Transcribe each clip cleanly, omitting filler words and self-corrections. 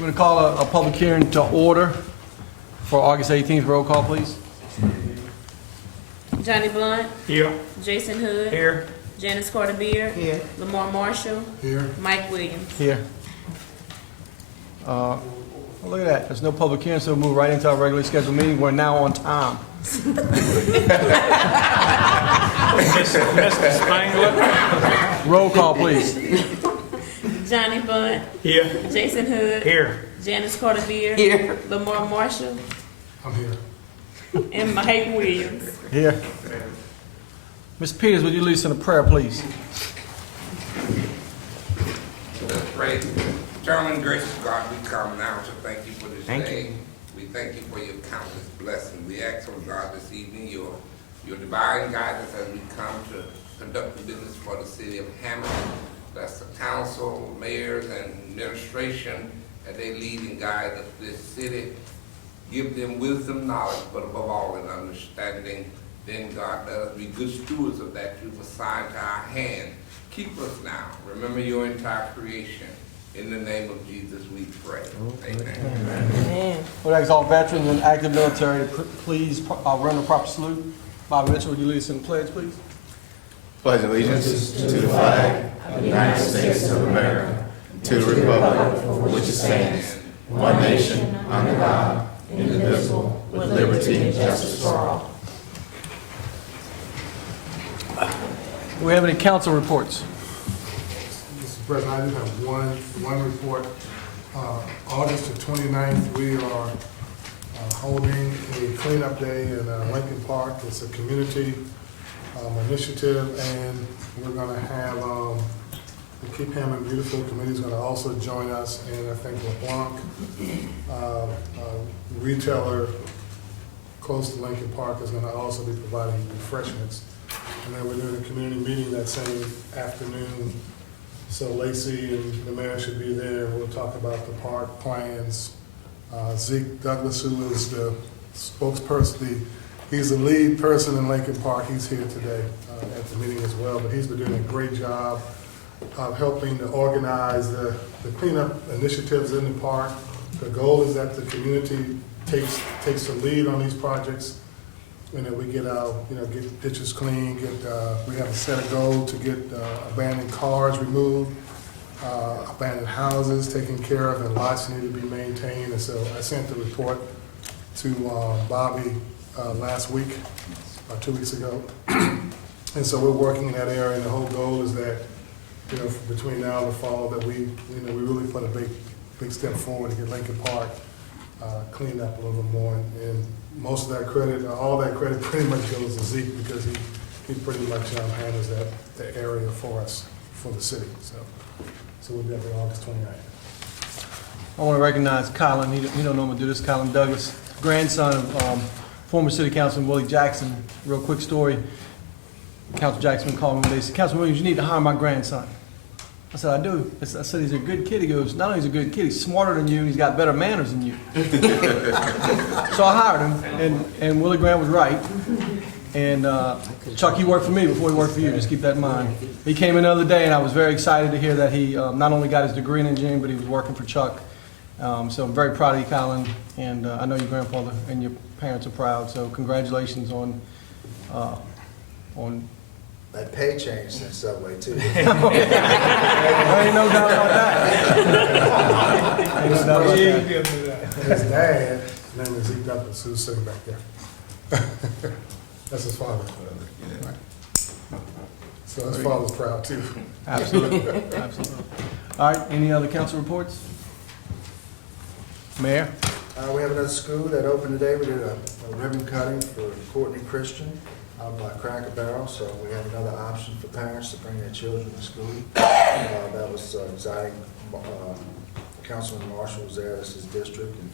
We're going to call a public hearing to order for August 18th. Roll call, please. Johnny Blunt. Here. Jason Hood. Here. Janice Carter Beard. Here. Lamar Marshall. Here. Mike Williams. Here. Look at that. There's no public hearing, so we'll move right into our regularly scheduled meeting. We're now on time. Mr. Spangler. Roll call, please. Johnny Blunt. Here. Jason Hood. Here. Janice Carter Beard. Here. Lamar Marshall. I'm here. And Mike Williams. Here. Ms. Peters, would you lead us in a prayer, please? Let's pray. Eternal and gracious God, we come now to thank you for this day. We thank you for your countless blessings. We ask, oh God, this evening your divine guidance as we come to conduct the business for the city of Hammond. That's the council, mayors, and administration as they lead and guide this city. Give them wisdom, knowledge, but above all, an understanding. Then, God, let us be good stewards of that you've assigned to our hand. Keep us now. Remember your entire creation. In the name of Jesus, we pray. Amen. Amen. Would I ask all veterans and active military to please run a proper salute. Bobby Mitchell, would you lead us in the pledge, please? Pledge allegiance to the flag of the United States of America, to the republic for which it stands, one nation, under God, indivisible, with liberty and justice for all. Do we have any council reports? Mr. President, I do have one report. August the 29th, we are holding a cleanup day in Lincoln Park. It's a community initiative, and we're going to have the Keep Hammond Beautiful Committee is going to also join us, and I think LeBlanc, retailer close to Lincoln Park, is going to also be providing refreshments. And then we're doing a community meeting that same afternoon. So Lacey and the mayor should be there. We'll talk about the park plans. Zeke Douglas, who is the spokesperson, he's the lead person in Lincoln Park. He's here today at the meeting as well. But he's been doing a great job of helping to organize the cleanup initiatives in the park. The goal is that the community takes the lead on these projects. And then we get our, get ditches clean, we have a set of goals to get abandoned cars removed, abandoned houses taken care of, and lots need to be maintained. And so I sent the report to Bobby last week, or 2 weeks ago. And so we're working in that area, and the whole goal is that, between now and the fall, that we really put a big step forward to get Lincoln Park cleaned up a little bit more. And most of that credit, all that credit pretty much goes to Zeke, because he pretty much handles that area for us, for the city. So we'll be up on August 29th. I want to recognize Colin. He don't normally do this. Colin Douglas, grandson of former city councilman Willie Jackson. Real quick story. Councilman Jackson called me one day. He said, "Councilman Williams, you need to hire my grandson." I said, "I do." I said, "He's a good kid." He goes, "Not only is he a good kid, he's smarter than you, and he's got better manners than you." So I hired him, and Willie Grant was right. And Chuck, he worked for me before he worked for you. Just keep that in mind. He came in the other day, and I was very excited to hear that he not only got his degree in engineering, but he was working for Chuck. So I'm very proud of you, Colin, and I know your grandfather and your parents are proud. So congratulations on that pay changed in Subway too. There ain't no doubt about that. Ain't no doubt about that. His dad, his name is Zeke Douglas, who's sitting back there. That's his father. So his father's proud too. Absolutely, absolutely. All right, any other council reports? Mayor? We have another school that opened today. We did a ribbon cutting for Courtney Christian out by Cracker Barrel, so we have another option for parents to bring their children to school. That was exciting. Councilman Marshall was there, that's his district, and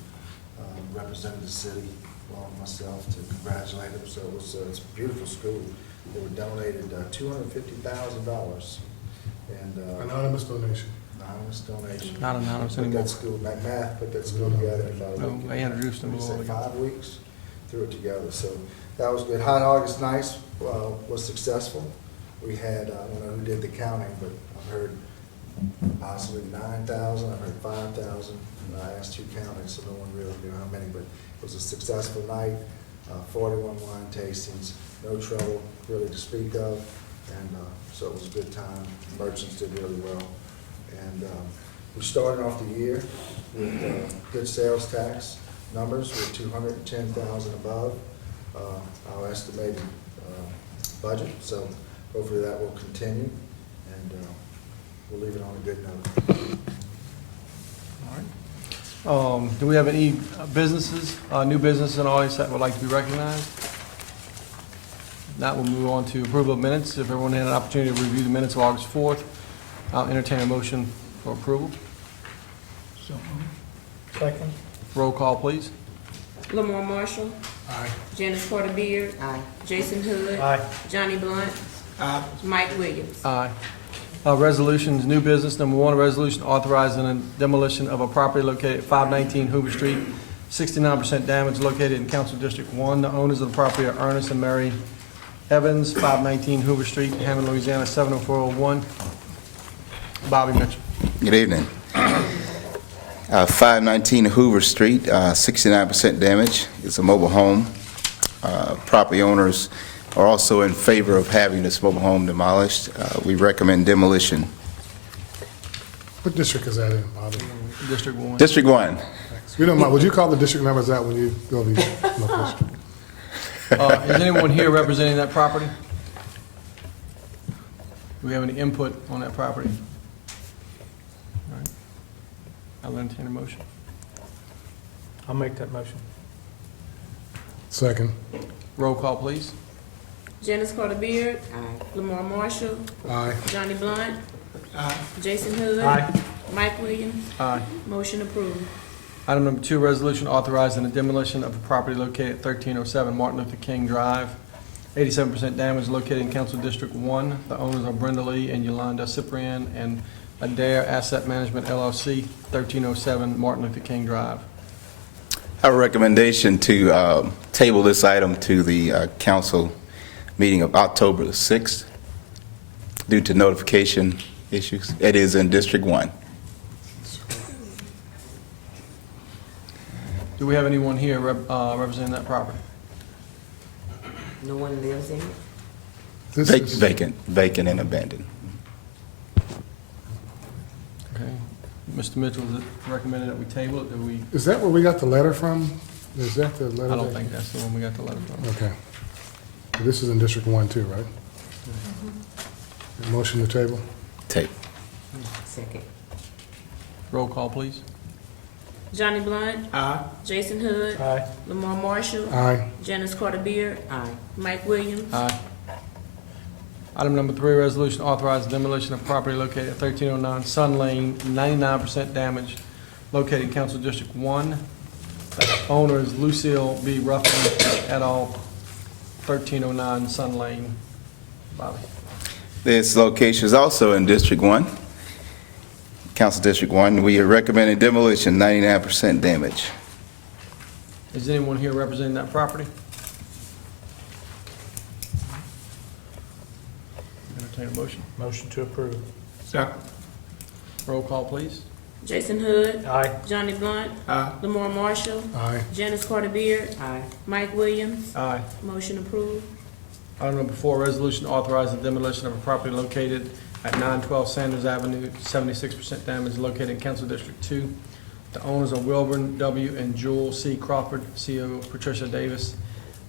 represented the city along with myself to congratulate him. So it's a beautiful school. They were donated $250,000. And Anonymous donation. Anonymous donation. Not anonymous Put anymore. that school, math, put that school together in about a No, week. they introduced them We all said together. 5 weeks, threw it together. So that was good. Hot August Nights was successful. We had, I don't know who did the counting, but I've heard possibly 9,000, I've heard 5,000 I asked two counties, so no one really knew how many, but it was a successful night. 41 wine tastings, no trouble really to speak of, and so it was a good time. The merchants did really well. And we started off the year with good sales tax numbers with 210,000 above our estimated budget, so hopefully that will continue, and we'll leave it on a good note. All right. Do we have any businesses, new businesses in the audience that would like to be recognized? If not, we'll move on to approval of minutes. If everyone had an opportunity to review the minutes of August 4th, I'll entertain a motion for approval. Second. Roll call, please. Lamar Marshall. Aye. Janice Carter Beard. Jason Hood. Aye. Johnny Blunt. Mike Williams. Aye. Resolutions, new business. Number one, a resolution authorizing the demolition of a property located at 519 Hoover Street, 69% damage, located in Council District 1. The owners of the property are Ernest and Mary Evans, 519 Hoover Street, Hammond, Louisiana, 70401. Bobby Mitchell. Good evening. 519 Hoover Street, 69% damage. It's a mobile home. Property owners are also in favor of having this mobile home demolished. We recommend demolition. What district is that in, Bobby? District 1. District 1. You don't mind, would you call the district numbers out when you go to these locations? Is anyone here representing that property? Do we have any input on that property? All right. I'll entertain a motion. I'll make that motion. Second. Roll call, please. Janice Carter Beard. Lamar Marshall. Aye. Johnny Blunt. Jason Hood. Aye. Mike Williams. Aye. Motion approved. Item number 2, resolution authorizing the demolition of a property located at 1307 Martin Luther King Drive, 87% damage, located in Council District 1. The owners are Brenda Lee and Yolanda Cyprian and Adair Asset Management LLC, 1307 Martin Luther King Drive. Our recommendation to table this item to the council meeting of October the 6th due to notification issues. It is in District 1. Do we have anyone here representing that property? No one lives in it? This is, Vacant and abandoned. Okay. Mr. Mitchell, is it recommended that we table it? Do we? is that where we got the letter from? Is that the letter? I don't that- think that's the one we got the letter from. Okay. This is in District 1 too, right? Motion to table? Tape. Second. Roll call, please. Johnny Blunt. Jason Hood. Aye. Lamar Marshall. Aye. Janice Carter Beard. Mike Williams. Aye. Item number 3, resolution authorizing demolition of property located at 1309 Sun Lane, 99% damage, located in Council District 1. Owner is Lucille B. Ruffin et al., 1309 Sun Lane. Bobby. This location is also in District 1, Council District 1. We are recommending demolition, 99% damage. Is anyone here representing that property? Entertain a motion. Motion to approve. Second. Roll call, please. Jason Hood. Aye. Johnny Blunt. Lamar Marshall. Aye. Janice Carter Beard. Mike Williams. Aye. Motion approved. Item number 4, resolution authorizing demolition of a property located at 912 Sanders Avenue, 76% damage, located in Council District 2. The owners are Wilburn W. and Jewel C. Crawford, CO Patricia Davis,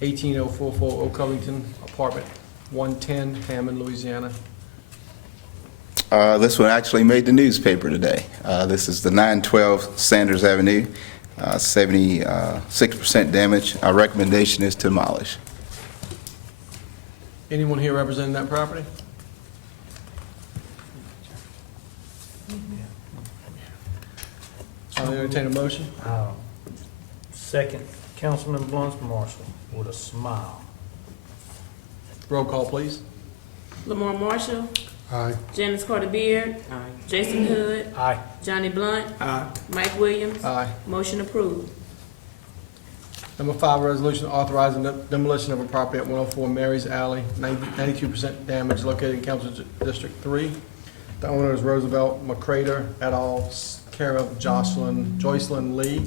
18044 Oak Covington, apartment 110, Hammond, Louisiana. This one actually made the newspaper today. This is the 912 Sanders Avenue, 76% damage. Our recommendation is to demolish. Anyone here representing that property? I'll entertain a motion. Second, Councilman Blunt Marshall with a smile. Roll call, please. Lamar Marshall. Aye. Janice Carter Beard. Jason Hood. Aye. Johnny Blunt. Mike Williams. Aye. Motion approved. Number 5, resolution authorizing the demolition of a property at 104 Mary's Alley, 92% damage, located in Council District 3. The owner is Roosevelt McCrader et al., care of Joycelyn Lee,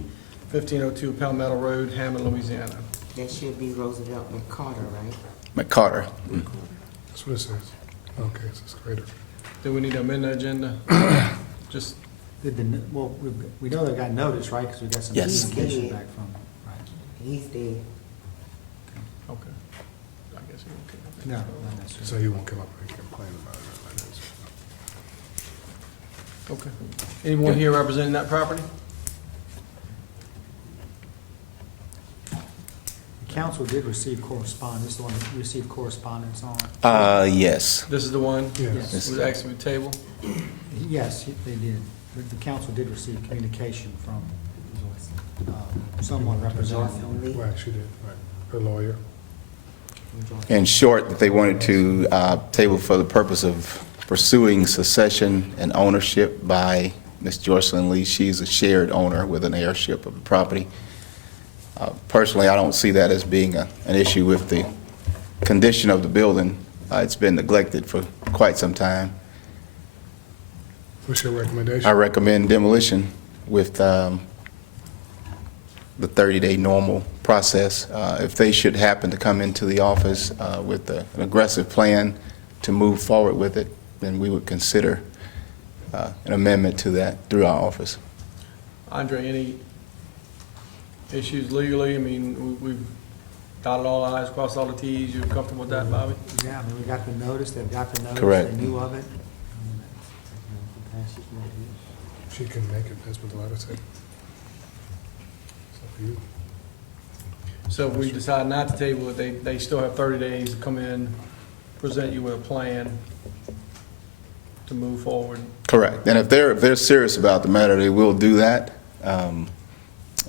1502 Palmetto Road, Hammond, Louisiana. That should be Roosevelt McCarter, right? McCarter. That's what it says. Okay, so it's greater. Do we need to amend the agenda? Just, Well, we know they got notice, right, because we got some Yes. communication back from, right? He's dead. okay. I guess we okay. No, not So necessarily. he won't come up and complain about it. Okay. Anyone here representing that property? The council did receive correspondence, the one that received correspondence on. Yes. This is the one? Yes. It was actually table? Yes, they did. The council did receive communication from someone representing them. Joycelyn Lee. Right, she did, right. Her lawyer. In short, that they wanted to table for the purpose of pursuing succession and ownership by Ms. Joycelyn Lee. She's a shared owner with an heirship of the property. Personally, I don't see that as being an issue with the condition of the building. It's been neglected for quite some time. What's your recommendation? I recommend demolition with the 30-day normal process. If they should happen to come into the office with an aggressive plan to move forward with it, then we would consider an amendment to that through our office. Andre, any issues legally? I mean, we've dotted all the i's, crossed all the t's. You comfortable with that, Bobby? Yeah, I mean, we got the notice, they've got the notice. Correct. They knew of it. She can make it, that's what the letter said. It's up to you. So if we decide not to table it, they still have 30 days to come in, present you with a plan to move forward. Correct. And if they're serious about the matter, they will do that. And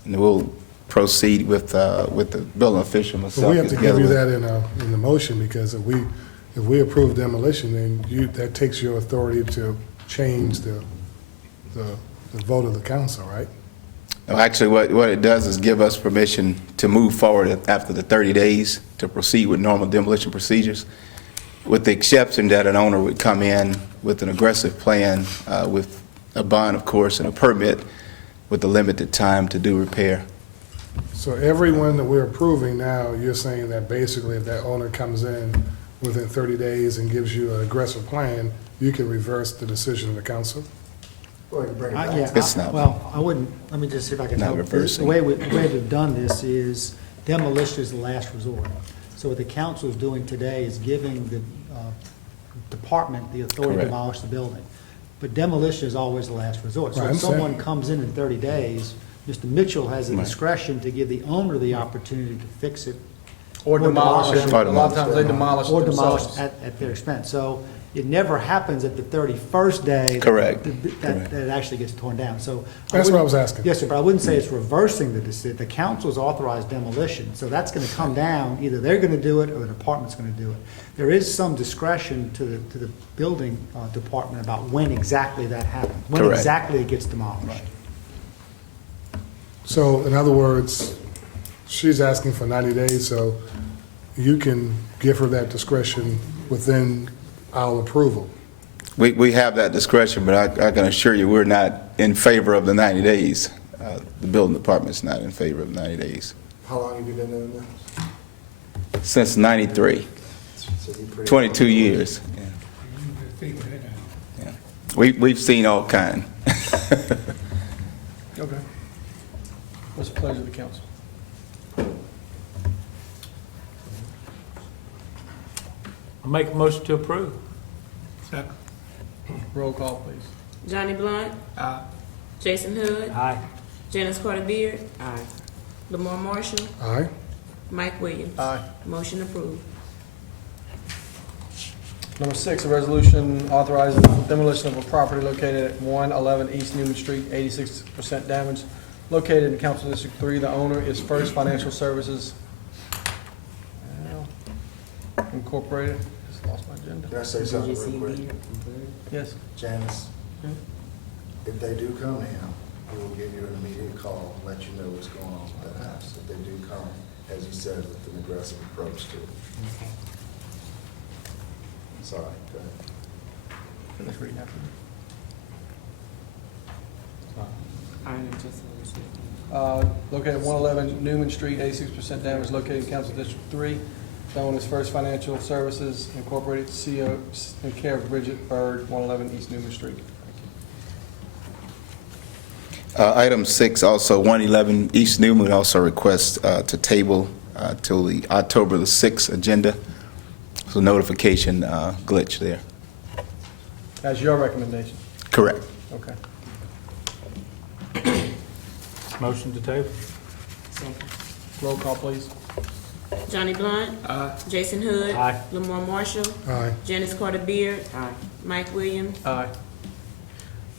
we'll proceed with the building official But myself. we have to together give you with- that in the motion, because if we approve demolition, then that takes your authority to change the vote of the council, right? No, actually, what it does is give us permission to move forward after the 30 days to proceed with normal demolition procedures, with the exception that an owner would come in with an aggressive plan with a bond, of course, and a permit with a limited time to do repair. So everyone that we're approving now, you're saying that basically if that owner comes in within 30 days and gives you an aggressive plan, you can reverse the decision of the council? Or you can bring it back. Yeah, It's not- well, I wouldn't, let me just see if I can Not help. reversing. The way we've done this is demolition is the last resort. So what the council is doing today is giving the department the authority to Correct. demolish the building. But demolition is always the last resort. So Right, if I'm saying- someone comes in 30 days, Mr. Mitchell has the Right. discretion to give the owner the opportunity to fix it Or demolish it. Or A lot of times they demolish it or demolish themselves. at their expense. So it never happens at the 31st day. Correct. That Correct. it actually gets torn down. So. That's what I was asking. Yes, sir, but I wouldn't say it's reversing the decision. The council's authorized demolition, so that's gonna come down, either they're gonna do it or the department's gonna do it. There is some discretion to the building department about when exactly that happens, when Correct. exactly it gets demolished. So in other words, she's asking for 90 days, so you can give her that discretion within our approval. We have that discretion, but I can assure you, we're not in favor of the 90 days. The building department's not in favor of 90 days. How long have you been doing this? Since 93, So you pretty- 22 years. Yeah. We've seen all kind. Okay. What's the pleasure of the council? I make a motion to approve. Roll call, please. Johnny Blunt. Jason Hood. Aye. Janice Carter Beard. Aye. Lamar Marshall. Aye? Mike Williams. Aye. Motion approved. Number 6, a resolution authorizing demolition of a property located at 111 East Newman Street, 86% damage, located in Council District 3. The owner is First Financial Services Incorporated. Just lost my agenda. Can I say Did something you see real quick? Beard? Yes. Janice, if they do come in, we will give you an immediate call, let you know what's going on with that house. If they do come, as you said, with an aggressive approach to it. Okay. Sorry, go ahead. Finish reading after me. Located at 111 Newman Street, 86% damage, located in Council District 3. The owner is First Financial Services Incorporated, CO, in care of Bridget Bird, 111 East Newman Street. Item 6, also 111 East Newman, also requests to table till the October the 6th agenda. So notification glitch there. That's your recommendation? Correct. Okay. Motion to table. Roll call, please. Johnny Blunt. Jason Hood. Aye. Lamar Marshall. Aye. Janice Carter Beard. Mike Williams. Aye.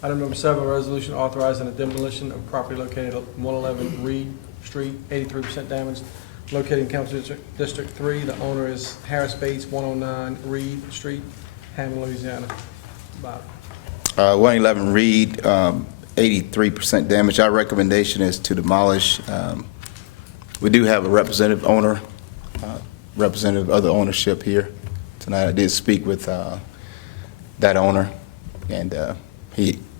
Item number 7, resolution authorizing the demolition of property located at 111 Reed Street, 83% damaged, located in Council District 3. The owner is Harris Bates, 109 Reed Street, Hammond, Louisiana. Bob. 111 Reed, 83% damage. Our recommendation is to demolish. We do have a representative owner, representative of the ownership here tonight. I did speak with that owner, and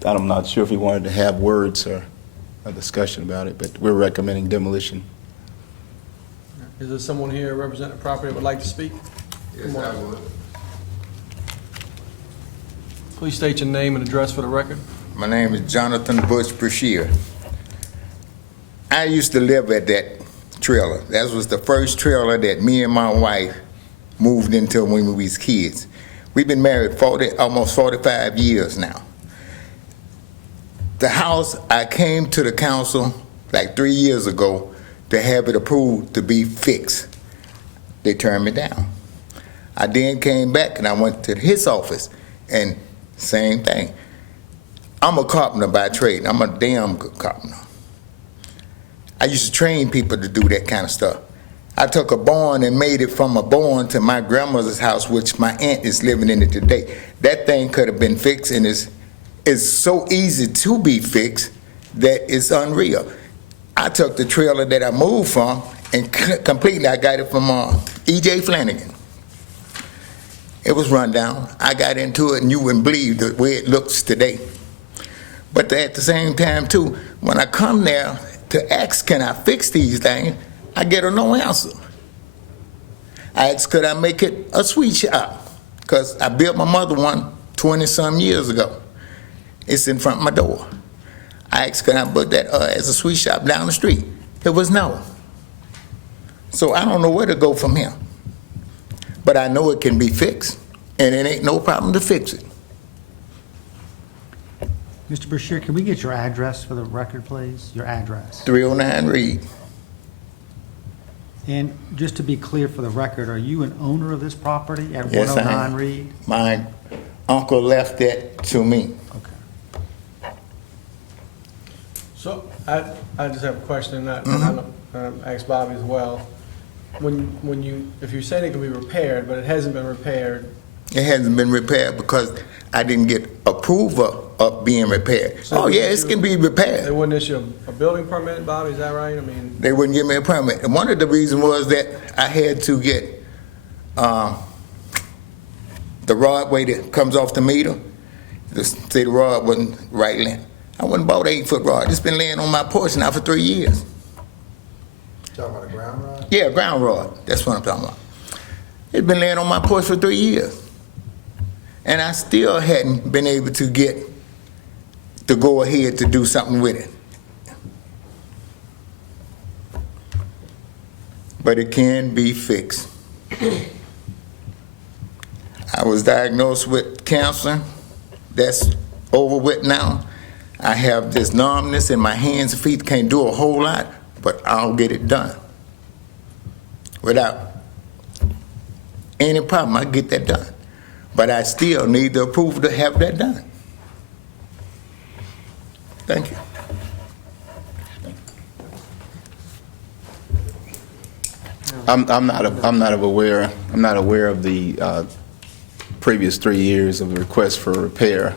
I'm not sure if he wanted to have words or a discussion about it, but we're recommending demolition. Is there someone here representing the property that would like to speak? Yes, I would. Please state your name and address for the record. My name is Jonathan Bush Brashear. I used to live at that trailer. That was the first trailer that me and my wife moved into when we was kids. We've been married almost 45 years now. The house, I came to the council like 3 years ago to have it approved to be fixed. They turned me down. I then came back and I went to his office, and same thing. I'm a carpenter by trade. I'm a damn good carpenter. I used to train people to do that kind of stuff. I took a barn and made it from a barn to my grandmother's house, which my aunt is living in it today. That thing could have been fixed, and it's so easy to be fixed that it's unreal. I took the trailer that I moved from and completely, I got it from E.J. Flanagan. It was run down. I got into it, and you wouldn't believe the way it looks today. But at the same time, too, when I come there to ask, can I fix these things, I get a no answer. I asked, could I make it a sweet shop? Because I built my mother one 20-some years ago. It's in front of my door. I asked, can I put that as a sweet shop down the street? It was no. So I don't know where to go from here. But I know it can be fixed, and it ain't no problem to fix it. Mr. Brashear, can we get your address for the record, please? Your address. 309 Reed. And just to be clear for the record, are you an owner of this property at Yes, I 109 am. Reed? My uncle left that to me. Okay. So I just have a question, and I asked Bobby as well. If you're saying it can be repaired, but it hasn't been repaired. It hasn't been repaired because I didn't get approval of being repaired. So it can be They repaired. wouldn't issue a building permit, Bobby, is that right? I mean, They wouldn't give me a permit. And one of the reasons was that I had to get the rod way that comes off the meter. Say the rod wasn't right length. I went and bought an 8-foot rod. It's been laying on my porch now for 3 years. Talking about a ground rod? Yeah, ground rod. That's what I'm talking about. It's been laying on my porch for 3 years. And I still hadn't been able to get to go ahead to do something with it. But it can be fixed. I was diagnosed with cancer. That's over with now. I have this numbness in my hands and feet. Can't do a whole lot, but I'll get it done. Without any problem, I get that done. But I still need the approval to have that done. Thank you. I'm not aware of the previous 3 years of the request for repair.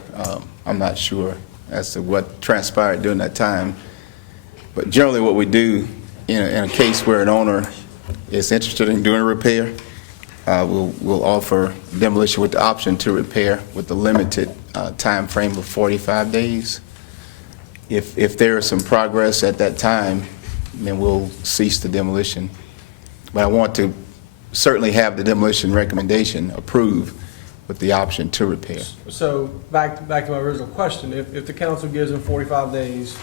I'm not sure as to what transpired during that time. But generally what we do in a case where an owner is interested in doing a repair, we'll offer demolition with the option to repair with the limited time frame of 45 days. If there is some progress at that time, then we'll cease the demolition. But I want to certainly have the demolition recommendation approved with the option to repair. So back to my original question, if the council gives them 45 days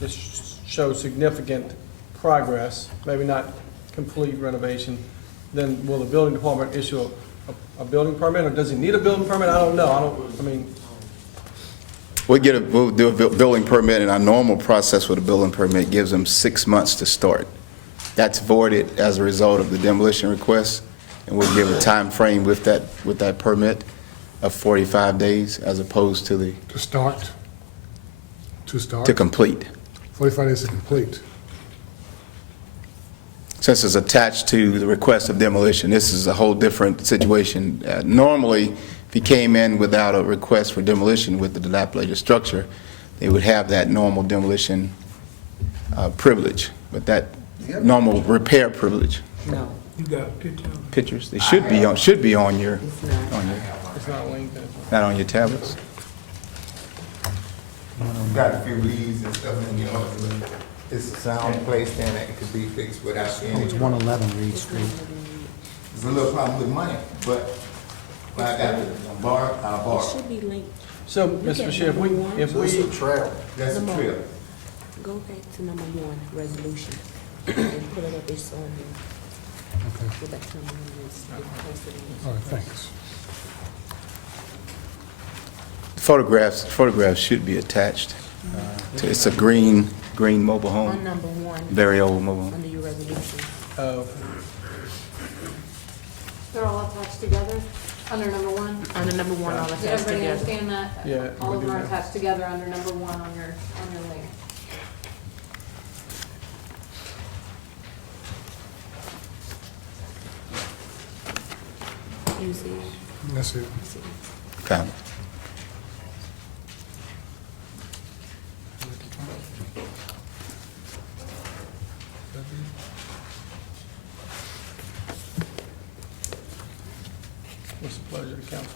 to show significant progress, maybe not complete renovation, then will the building department issue a building permit, or does he need a building permit? I don't know. We'll do a building permit, and our normal process with a building permit gives them 6 months to start. That's voided as a result of the demolition request, and we'll give a time frame with that permit of 45 days as opposed to the, To start? to complete. 45 days to complete. Since it's attached to the request of demolition, this is a whole different situation. Normally, if he came in without a request for demolition with the dilapidated structure, they would have that normal demolition privilege, but that normal repair privilege. No, You got Pictures, they should be on your, it's not. It's not linked. not on your tablets. Got a few leaves and stuff in your it's a sound place and it could be fixed without Oh, any. it's 111 Reed Street. There's a little problem with money, but I got to borrow, I'll It borrow. should be linked. So, Mr. Bashir, if So this is we, a trail. That's a trail. Go back to number 1, resolution, and pull it up, it's on here. Okay, Go back to number 1, it's posted in. all right, thanks. Photographs should be attached. It's a green mobile On home, number 1, very old mobile home. under your resolution. They're all attached together under number 1? Under number 1, all Did attached everybody together. understand that? Yeah, All we of do them are that. attached together under number 1 on your link. You see, That's it. Okay. what's the pleasure of the council?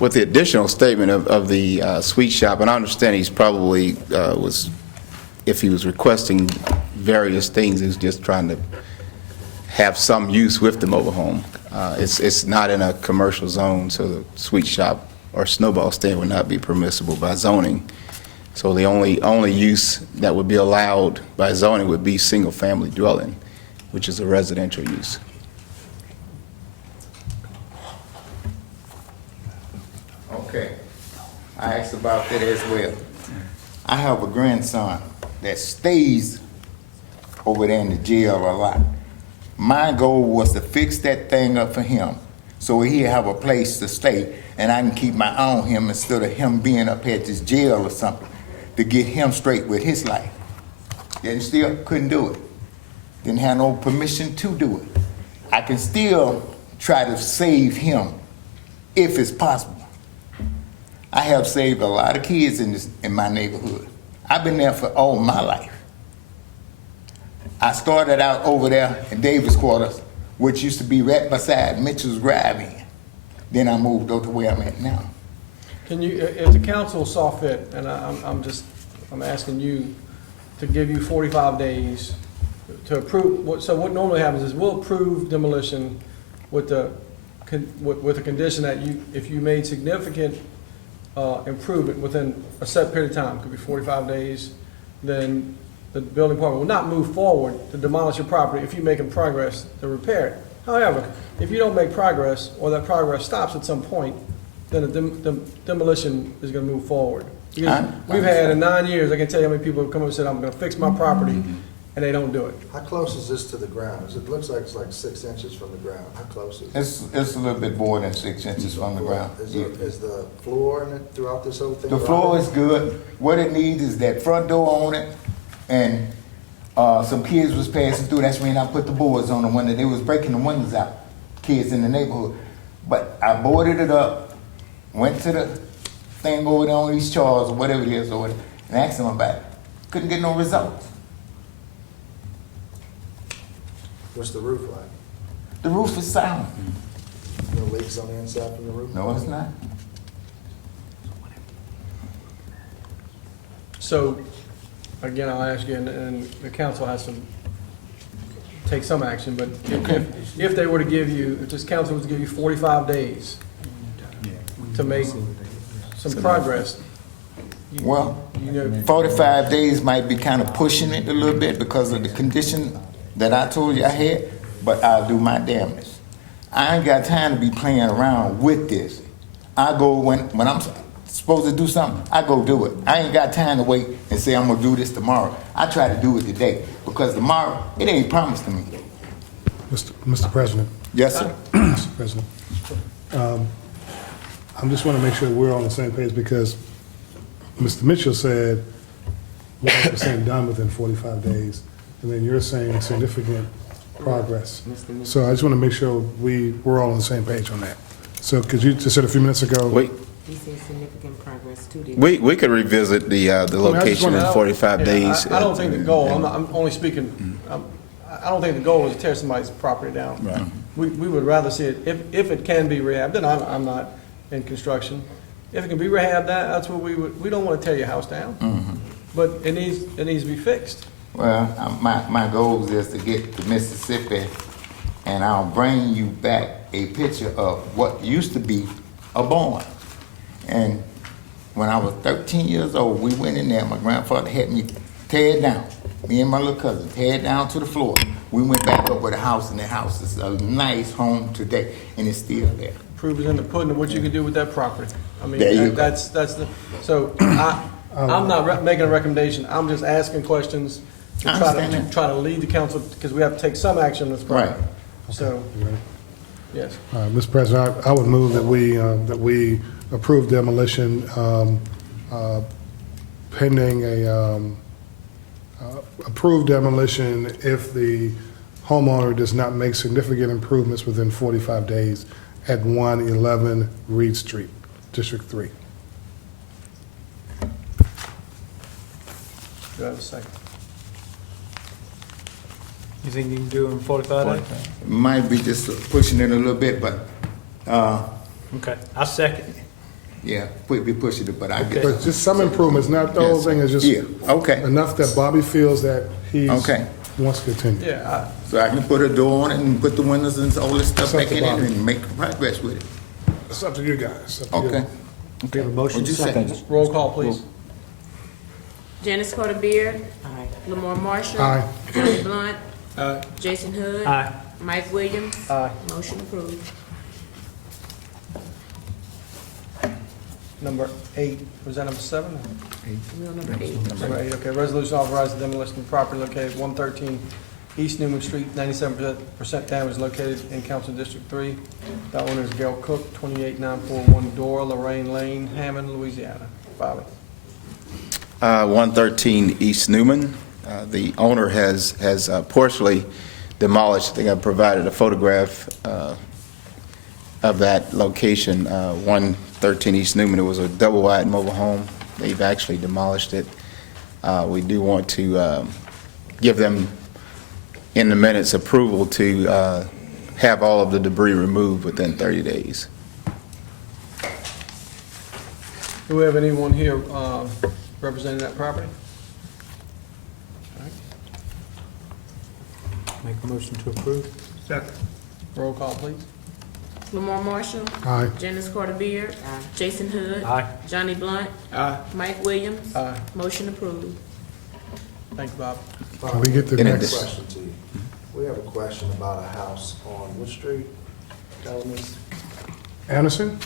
With the additional statement of the sweet shop, and I understand he's probably if he was requesting various things, he was just trying to have some use with the mobile home. It's not in a commercial zone, so the sweet shop or snowball stand would not be permissible by zoning. So the only use that would be allowed by zoning would be single-family dwelling, which is a residential use. Okay. I asked about that as well. I have a grandson that stays over there in the jail a lot. My goal was to fix that thing up for him so he'll have a place to stay and I can keep my eye on him instead of him being up at this jail or something to get him straight with his life. And still couldn't do it. Didn't have no permission to do it. I can still try to save him if it's possible. I have saved a lot of kids in my neighborhood. I've been there for all my life. I started out over there in Davis Quarters, which used to be right beside Mitchell's Drive-In. Then I moved over to where I'm at now. Can you, if the council saw fit, and I'm asking you to give you 45 days to approve, so what normally happens is we'll approve demolition with the condition that if you made significant improvement within a set period of time, could be 45 days, then the building department will not move forward to demolish your property if you're making progress to repair it. However, if you don't make progress, or that progress stops at some point, then the demolition is gonna move forward. Because we've had in 9 years, I can tell you how many people have come up and said, I'm gonna fix my property, and they don't do it. How close is this to the ground? It looks like it's like 6 inches from the ground. How close is it? It's a little bit more than 6 inches from the ground. Is the floor in it throughout this whole thing? The floor is good. What it needs is that front door on it, and some kids was passing through. That's when I put the boards on the window. They was breaking the windows out, kids in the neighborhood. But I boarded it up, went to the thing over there on East Charles or whatever it is over there, and asked them about it. Couldn't get no results. What's the roof like? The roof is sound. No leaks on the inside from the roof? No, it's not. So, again, I'll ask you, and the council has to take some action, but if they were to give you, if this council was to give you 45 days to make some progress, Well, you know, 45 days might be kind of pushing it a little bit because of the condition that I told you I had, but I'll do my damnedest. I ain't got time to be playing around with this. I go when I'm supposed to do something, I go do it. I ain't got time to wait and say I'm gonna do this tomorrow. I try to do it today because tomorrow it ain't promised to me. Mr. President, Yes, sir. Mr. President, I just want to make sure we're on the same page because Mr. Mitchell said 100% done within 45 days, and then you're saying significant progress. So I just want to make sure we're all on the same page on that. So could you just said a few minutes ago? He said significant progress too. We could revisit the location in Yeah, 45 days. I don't think the goal, I'm only speaking, I don't think the goal is to tear somebody's property down. Right. We would rather see it, if it can be rehabbed, and I'm not in construction. If it can be rehabbed, that's what we don't want to tear your house down. But it needs to be fixed. Well, my goal is to get to Mississippi, and I'll bring you back a picture of what used to be a barn. And when I was 13 years old, we went in there. My grandfather had me tear it down. Me and my little cousin tear it down to the floor. We went back up with a house, and the house is a nice home today, and it's still there. Proof is in the pudding of what you can do with that property. I mean, There you go. that's the, so I'm not making a recommendation. I'm just asking questions to I understand that. try to lead the council, because we have to take some action on this property. Right. So, yes. Mr. President, I would move that we approve demolition pending approved demolition if the homeowner does not make significant improvements within 45 days at 111 Reed Street, District 3. Do I have a second? You think you can do it in 45 days? Might be just pushing it a little bit, but, Okay, I second. yeah, we pushing it, but I But guess. just some improvements, not the whole thing, is just Yeah, okay. enough that Bobby feels that he Okay. wants to continue. Yeah, So I can put a door on it and put the windows and all this stuff It's up back to in it Bobby. and make progress with it. It's up to you guys. It's up to you. Okay. We have a motion What'd you say? second. roll call, please. Janice Carter Beard, Aye. Lamar Marshall. Aye. Johnny Blunt. Jason Hood. Aye. Mike Williams. Aye. Motion approved. Number 8, was that number 7? We're on number 8. Number 8, okay. Resolution authorizing demolition of property located at 113 East Newman Street, 97% damage located in Council District 3. The owner is Gail Cook, 28941 Dora Lorraine Lane, Hammond, Louisiana. Bobby. 113 East Newman. The owner has partially demolished. I think I provided a photograph of that location, 113 East Newman. It was a double-wide mobile home. They've actually demolished it. We do want to give them, in the minutes, approval to have all of the debris removed within 30 days. Do we have anyone here representing that property? Make a motion to approve. Roll call, please. Lamar Marshall. Aye. Janice Carter Beard. Jason Hood. Aye. Johnny Blunt. Mike Williams. Aye. Motion approved. Thank you, Bob. Can we get the In next? Question to you. We have a question about a house on which street? Tell us. Anderson?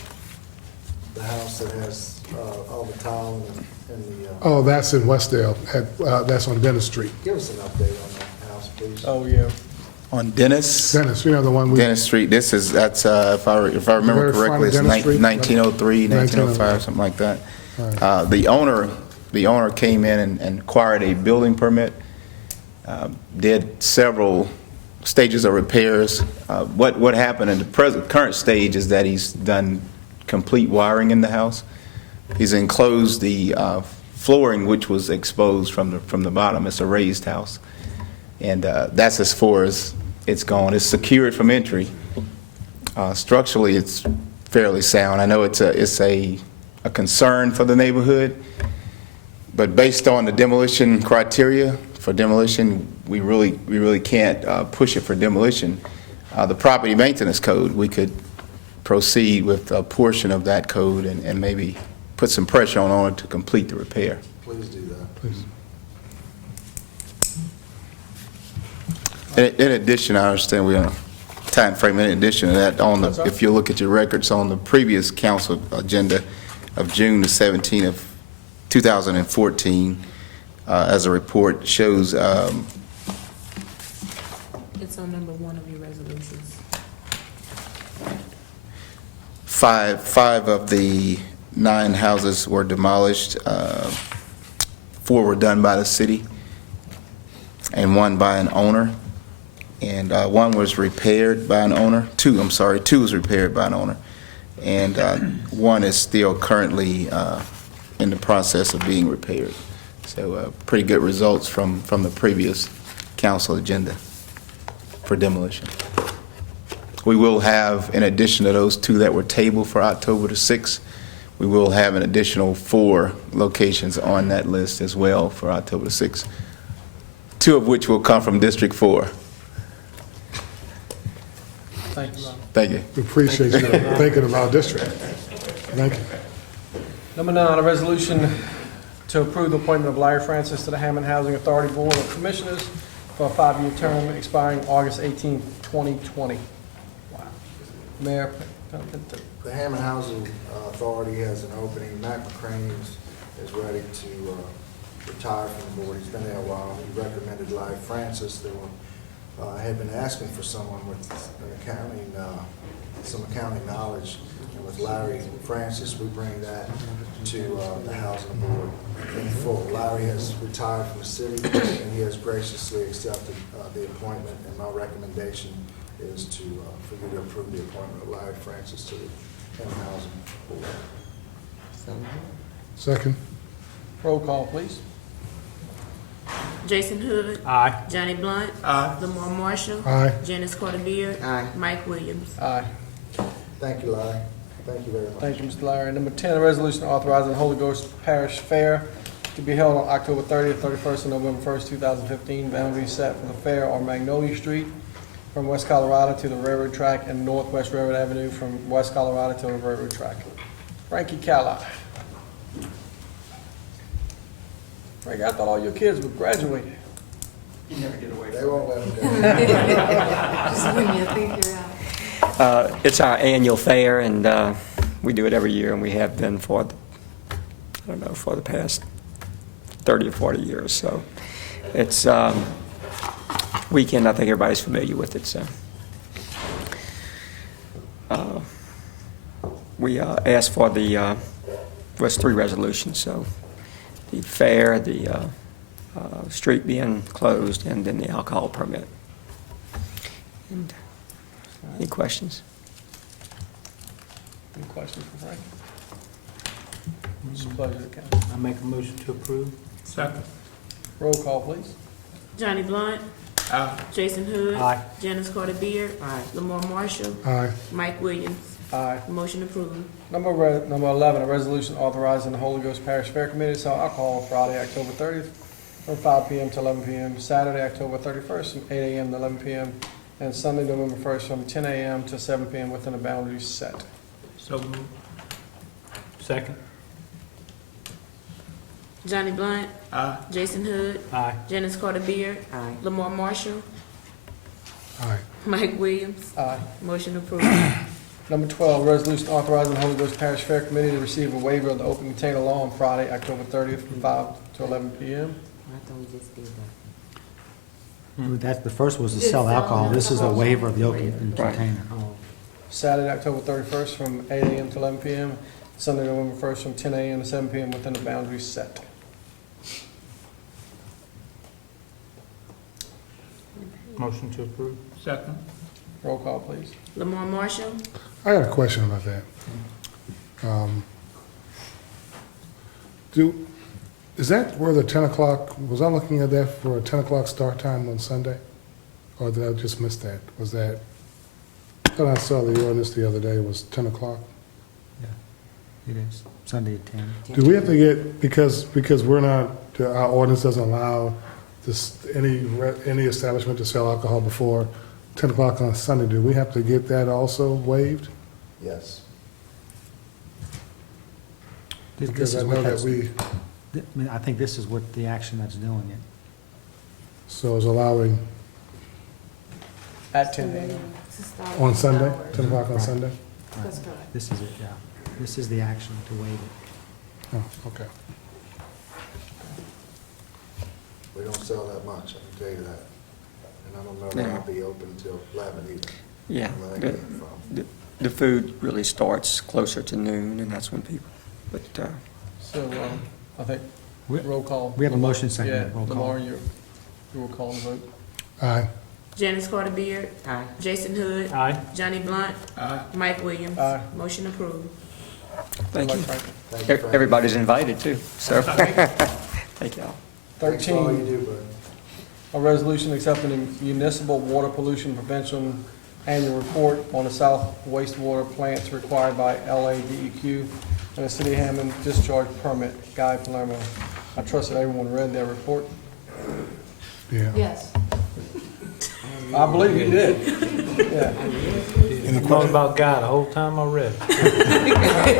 The house that has all the tile and the, Oh, that's in Westdale, that's on Dennis Street. give us an update on that house, please. Oh, yeah. On Dennis? Dennis, you know the one we, Dennis Street, that's, if I remember Very front correctly, of it's Dennis Street? 1903, 1905, something like that. The owner came in and acquired a building permit, did several stages of repairs. What happened in the current stage is that he's done complete wiring in the house. He's enclosed the flooring, which was exposed from the bottom. It's a raised house. And that's as far as it's gone. It's secured from entry. Structurally, it's fairly sound. I know it's a concern for the neighborhood, but based on the demolition criteria for demolition, we really can't push it for demolition. The property maintenance code, we could proceed with a portion of that code and maybe put some pressure on it to complete the repair. Please do that. Please. In addition, I understand we're on a time frame. In addition to that, if you look at your records on the previous council agenda of June the 17th of 2014, as a report shows, It's on number 1 of your resolutions. five of the 9 houses were demolished. 4 were done by the city and 1 by an owner. And 1 was repaired by an owner. 2 was repaired by an owner. And 1 is still currently in the process of being repaired. So pretty good results from the previous council agenda for demolition. We will have, in addition to those 2 that were tabled for October the 6th, we will have an additional 4 locations on that list as well for October the 6th, 2 of which will come from District 4. Thank you, Ron. Thank you. We appreciate you thinking about district. Thank you. Number 9, a resolution to approve the appointment of Larry Francis to the Hammond Housing Authority Board of Commissioners for a 5-year term expiring August 18, 2020. Wow. Mayor, The Hammond Housing Authority has an opening. Matt McCraney is ready to retire from the board. He's been there a while. He recommended Larry Francis. They had been asking for someone with some accounting knowledge. And with Larry Francis, we bring that to the housing board in full. Larry has retired from the city, and he has graciously accepted the appointment. And my recommendation is for you to approve the appointment of Larry Francis to the Hammond Housing Board. Second. roll call, please. Jason Hood. Aye. Johnny Blunt. Aye. Lamar Marshall. Aye. Janice Carter Beard. Aye. Mike Williams. Aye. Thank you, Larry. Thank you very much. Thank you, Mr. Larry. Number 10, a resolution authorizing the Holy Ghost Parish Fair to be held on October 30th, 31st, and November 1st, 2015. Boundaries set for the fair are Magnolia Street from West Colorado to the railroad track and Northwest Railroad Avenue from West Colorado to the railroad track. Frankie Cali. Frankie, I thought all your kids were graduated. They won't let him go. Just when you think you're out. It's our annual fair, and we do it every year, and we have been for, for the past 30 or 40 years. So it's weekend. I think everybody's familiar with it. So we asked for was 3 resolutions. So the fair, the street being closed, and then the alcohol permit. And, any questions? Any questions for Frankie? It's a pleasure to count. I make a motion to approve. Second. Roll call, please. Johnny Blunt. Jason Hood. Aye. Janice Carter Beard. Aye. Lamar Marshall. Aye. Mike Williams. Aye. Motion approved. Number 11, a resolution authorizing the Holy Ghost Parish Fair Committee to sell alcohol Friday, October 30th, from 5 p.m. to 11 p.m., Saturday, October 31st, from 8 a.m. to 11 p.m., and Sunday, November 1st, from 10 a.m. to 7 p.m. within the boundaries set. So moved. Second. Johnny Blunt. Aye. Jason Hood. Aye. Janice Carter Beard. Aye. Lamar Marshall. Aye. Mike Williams. Aye. Motion approved. Number 12, resolution authorizing the Holy Ghost Parish Fair Committee to receive a waiver of the open container law on Friday, October 30th, from 5 to 11 p.m. I thought we just did that. That's, the first was to Did sell sell alcohol. This is a alcohol. waiver of the open Right. container. Oh, Saturday, October 31st, from 8 a.m. to 11 p.m., Sunday, November 1st, from 10 a.m. to 7 p.m. within the boundaries set. Motion to approve. Second. Roll call, please. Lamar Marshall. I got a question about that. Is that where the 10 o'clock, was I looking at that for a 10 o'clock start time on Sunday? Or did I just miss that? Was that, I thought I saw the ordinance the other day, was 10 o'clock? It is, Sunday at 10. Do we have to get, because we're not, our ordinance doesn't allow this, any establishment to sell alcohol before 10 o'clock on Sunday, do we have to get that also waived? Yes. This Because is I what know that that's- we, I mean, I think this is what the action that's doing it. so is allowing At 10 a.m. To start on with Sunday, hours. 10 o'clock on Sunday? That's correct. This is it, yeah. This is the action to waive it. Oh, okay. We don't sell that much, I can tell you that. And I don't know that I'll be open until 11 either. Yeah, Where that the, came from. the food really starts closer to noon, and that's when people, but, So, I think, We- roll call. we have a motion second, Yeah, roll call. Lamar, you will call the vote. Aye. Janice Carter Beard. Aye. Jason Hood. Aye. Johnny Blunt. Mike Williams. Aye. Motion approved. thank you. Thank you, Frank. Everybody's invited too, so, thank y'all. Thanks for all 13, you do, bud. a resolution accepting the municipal water pollution prevention annual report on the south wastewater plants required by LADEQ and the City of Hammond discharge permit, Guy Palermo. I trust that everyone read their report. Yeah. Yes. I believe you did. Yeah. You thought about God the whole time I read it.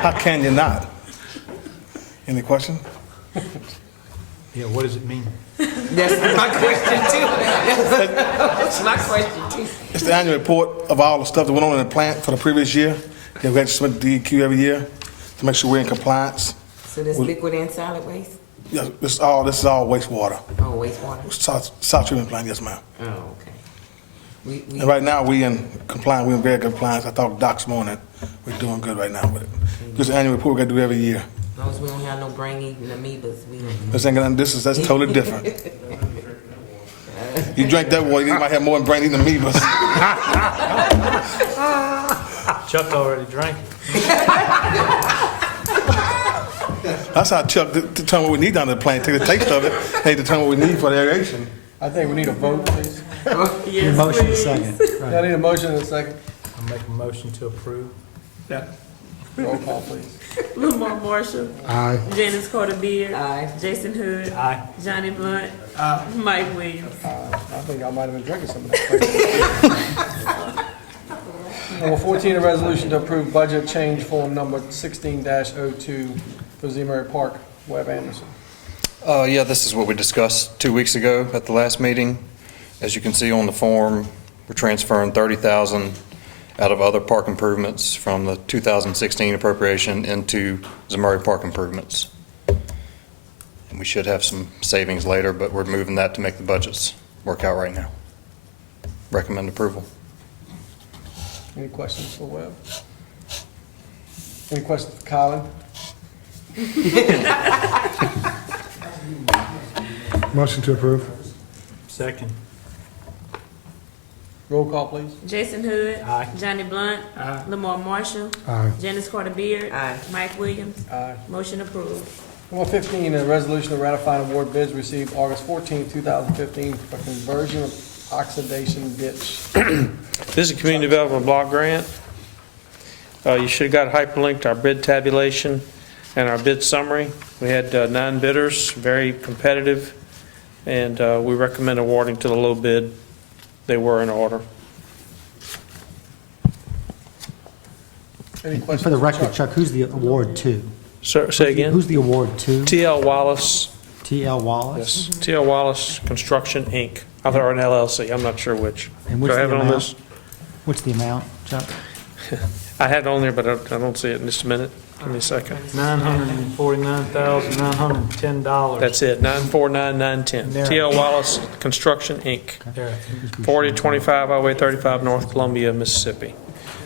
How can you not? Any question? Yeah, what does it mean? That's my question too. That's my question too. It's the annual report of all the stuff that went on in the plant for the previous year. Yeah, we have to submit to DEQ every year to make sure we're in compliance. So this liquid and solid waste? Yeah, this is all wastewater. Oh, wastewater? South treatment plant, yes, ma'am. Oh, okay. We, And right now, we in compliance, we in very good compliance. I talked to Doc this morning. We're doing good right now with it. This annual report we got to do every year. as long as we don't have no brain-eating amoebas, we don't. This ain't gonna, that's totally different. You drink that water, you might have more brain eating amoebas. Chuck already drank it. That's how Chuck determine what we need down in the plant. Take the taste of it, and determine what we need for the aeration. I think we need a vote, please. Your motion is second. Yeah, I need a motion and a second. I'll make a motion to approve. Roll call, please. Lamar Marshall. Aye. Janice Carter Beard. Aye. Jason Hood. Aye. Johnny Blunt. Mike Williams. I think I might have been drinking some of that. Number 14, a resolution to approve budget change form number 16-02 for Zemery Park, Webb Anderson. Yeah, this is what we discussed 2 weeks ago at the last meeting. As you can see on the form, we're transferring $30,000 out of other park improvements from the 2016 appropriation into Zemery Park improvements. And we should have some savings later, but we're moving that to make the budgets work out right now. Recommend approval. Any questions for Webb? Any questions for Colin? Motion to approve. Second. Roll call, please. Jason Hood. Aye. Johnny Blunt. Lamar Marshall. Aye. Janice Carter Beard. Aye. Mike Williams. Aye. Motion approved. Number 15, a resolution to ratify and award bids received August 14, 2015 for conversion of oxidation ditch. This is a community development block grant. You should have got hyperlinked to our bid tabulation and our bid summary. We had 9 bidders, very competitive, and we recommend awarding to the low bid. They were in order. Any And questions for the record, Chuck? Chuck, who's the award to? Say again? Who's the award to? T.L. Wallace, T.L. Wallace? yes, T.L. Wallace Construction, Inc. Or an LLC, I'm not sure which. And Do what's I have the it on amount? this? What's the amount, Chuck? I had it on there, but I don't see it in just a minute. Give me a second. $949,910. That's it, 949,910. T.L. Wallace Construction, Inc. There. 4025 Highway 35, North Columbia, Mississippi.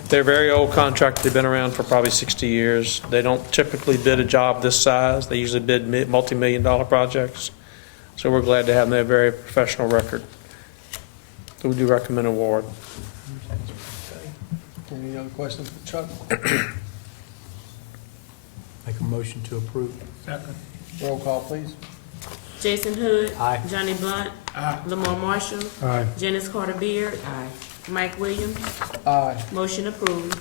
They're a very old contractor. They've been around for probably 60 years. They don't typically bid a job this size. They usually bid multi-million-dollar projects. So we're glad to have them. They have a very professional record. So we do recommend award. Any other questions for Chuck? Make a motion to approve. Roll call, please. Jason Hood. Aye. Johnny Blunt. Lamar Marshall. Aye. Janice Carter Beard. Aye. Mike Williams. Aye. Motion approved.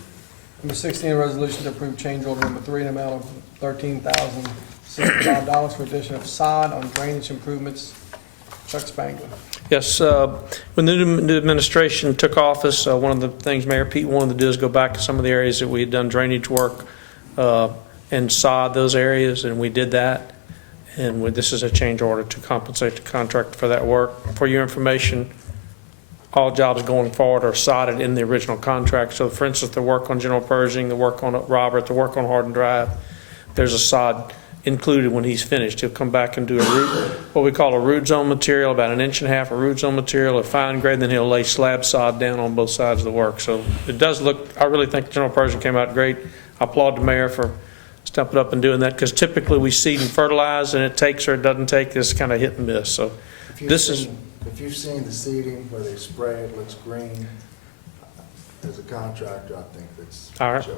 Number 16, a resolution to approve change order number 3 in the amount of $13,065 for addition of sod on drainage improvements. Chuck Spangler. Yes, when the new administration took office, one of the things Mayor Pete wanted to do is go back to some of the areas that we had done drainage work and sod those areas, and we did that. And this is a change order to compensate the contractor for that work. For your information, all jobs going forward are sodded in the original contract. So for instance, the work on General Pershing, the work on Robert, the work on Hardin Drive, there's a sod included when he's finished. He'll come back and do what we call a root zone material, about 1.5 inches of root zone material, a fine grade, then he'll lay slab sod down on both sides of the work. So it does look, I really think General Pershing came out great. I applaud the mayor for stepping up and doing that, because typically we seed and fertilize and it takes or it doesn't take. This kind of hit and miss. So this is. If you've seen the seeding where they spray, it looks green. As a contractor, I think that's All a right. joke.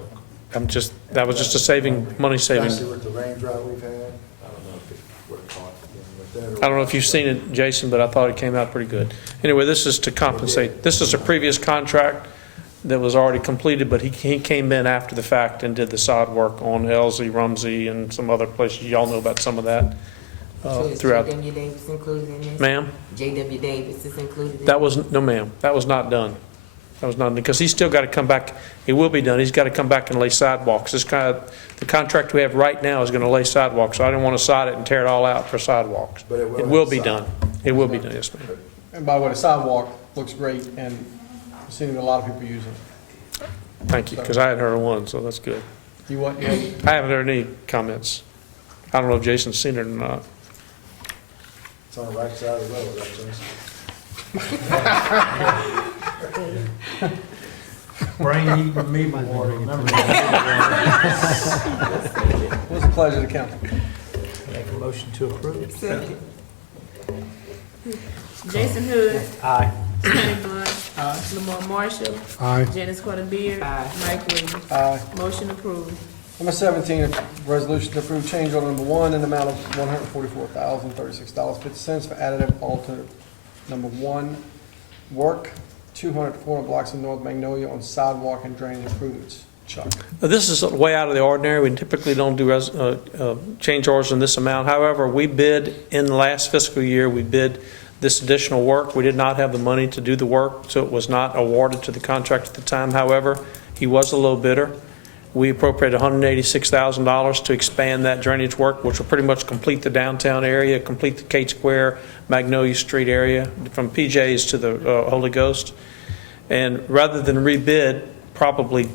That was just a money saving. Especially with the rain drought we've had, I don't know if it would have caught with that. I don't know if you've seen it, Jason, but I thought it came out pretty good. Anyway, this is to compensate. This is a previous contract that was already completed, but he came in after the fact and did the sod work on Elsie, Rumsey, and some other places. Y'all know about some of that So is throughout. J.W. Davis included in this? Ma'am? J.W. Davis is included in That was, no ma'am, that was not done. That was not, because he's still got to come back, it will be done, he's got to come back and lay sidewalks. The contract we have right now is going to lay sidewalks, so I didn't want to sod it and tear it all out for sidewalks. But It will be done. It will be done, yes ma'am. And by the way, the sidewalk looks great, and I've seen a lot of people using it. Thank you, because I hadn't heard of one, so that's good. You what? I haven't heard any comments. I don't know if Jason's seen it or not. It's on the right side of the road, right, Jason? Brain eating me more, remember What's the pleasure of the council? Make a motion to approve. Second. Jason Hood. Aye. Johnny Blunt. Lamar Marshall. Aye. Janice Carter Beard. Aye. Mike Williams. Aye. Motion approved. Number 17, a resolution to approve change order number 1 in the amount of $144,036.50 for additive alternate number 1 work, 204 blocks in North Magnolia on sidewalk and drainage improvements. Chuck. Now, this is way out of the ordinary. We typically don't do change orders in this amount. However, we bid in the last fiscal year, we bid this additional work. We did not have the money to do the work, so it was not awarded to the contractor at the time. However, he was a low bidder. We appropriated $186,000 to expand that drainage work, which will pretty much complete the downtown area, complete the Kate Square, Magnolia Street area, from PJ's to the Holy Ghost. And rather than rebid, probably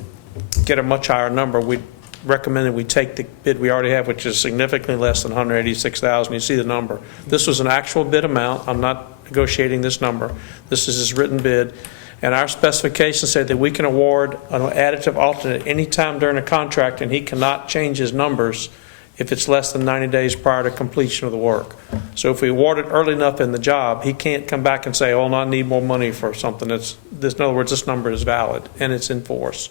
get a much higher number, we recommended we take the bid we already have, which is significantly less than $186,000. You see the number. This was an actual bid amount. I'm not negotiating this number. This is his written bid. And our specifications say that we can award an additive alternate any time during a contract, and he cannot change his numbers if it's less than 90 days prior to completion of the work. So if we award it early enough in the job, he can't come back and say, oh, no, I need more money for something. In other words, this number is valid and it's in force.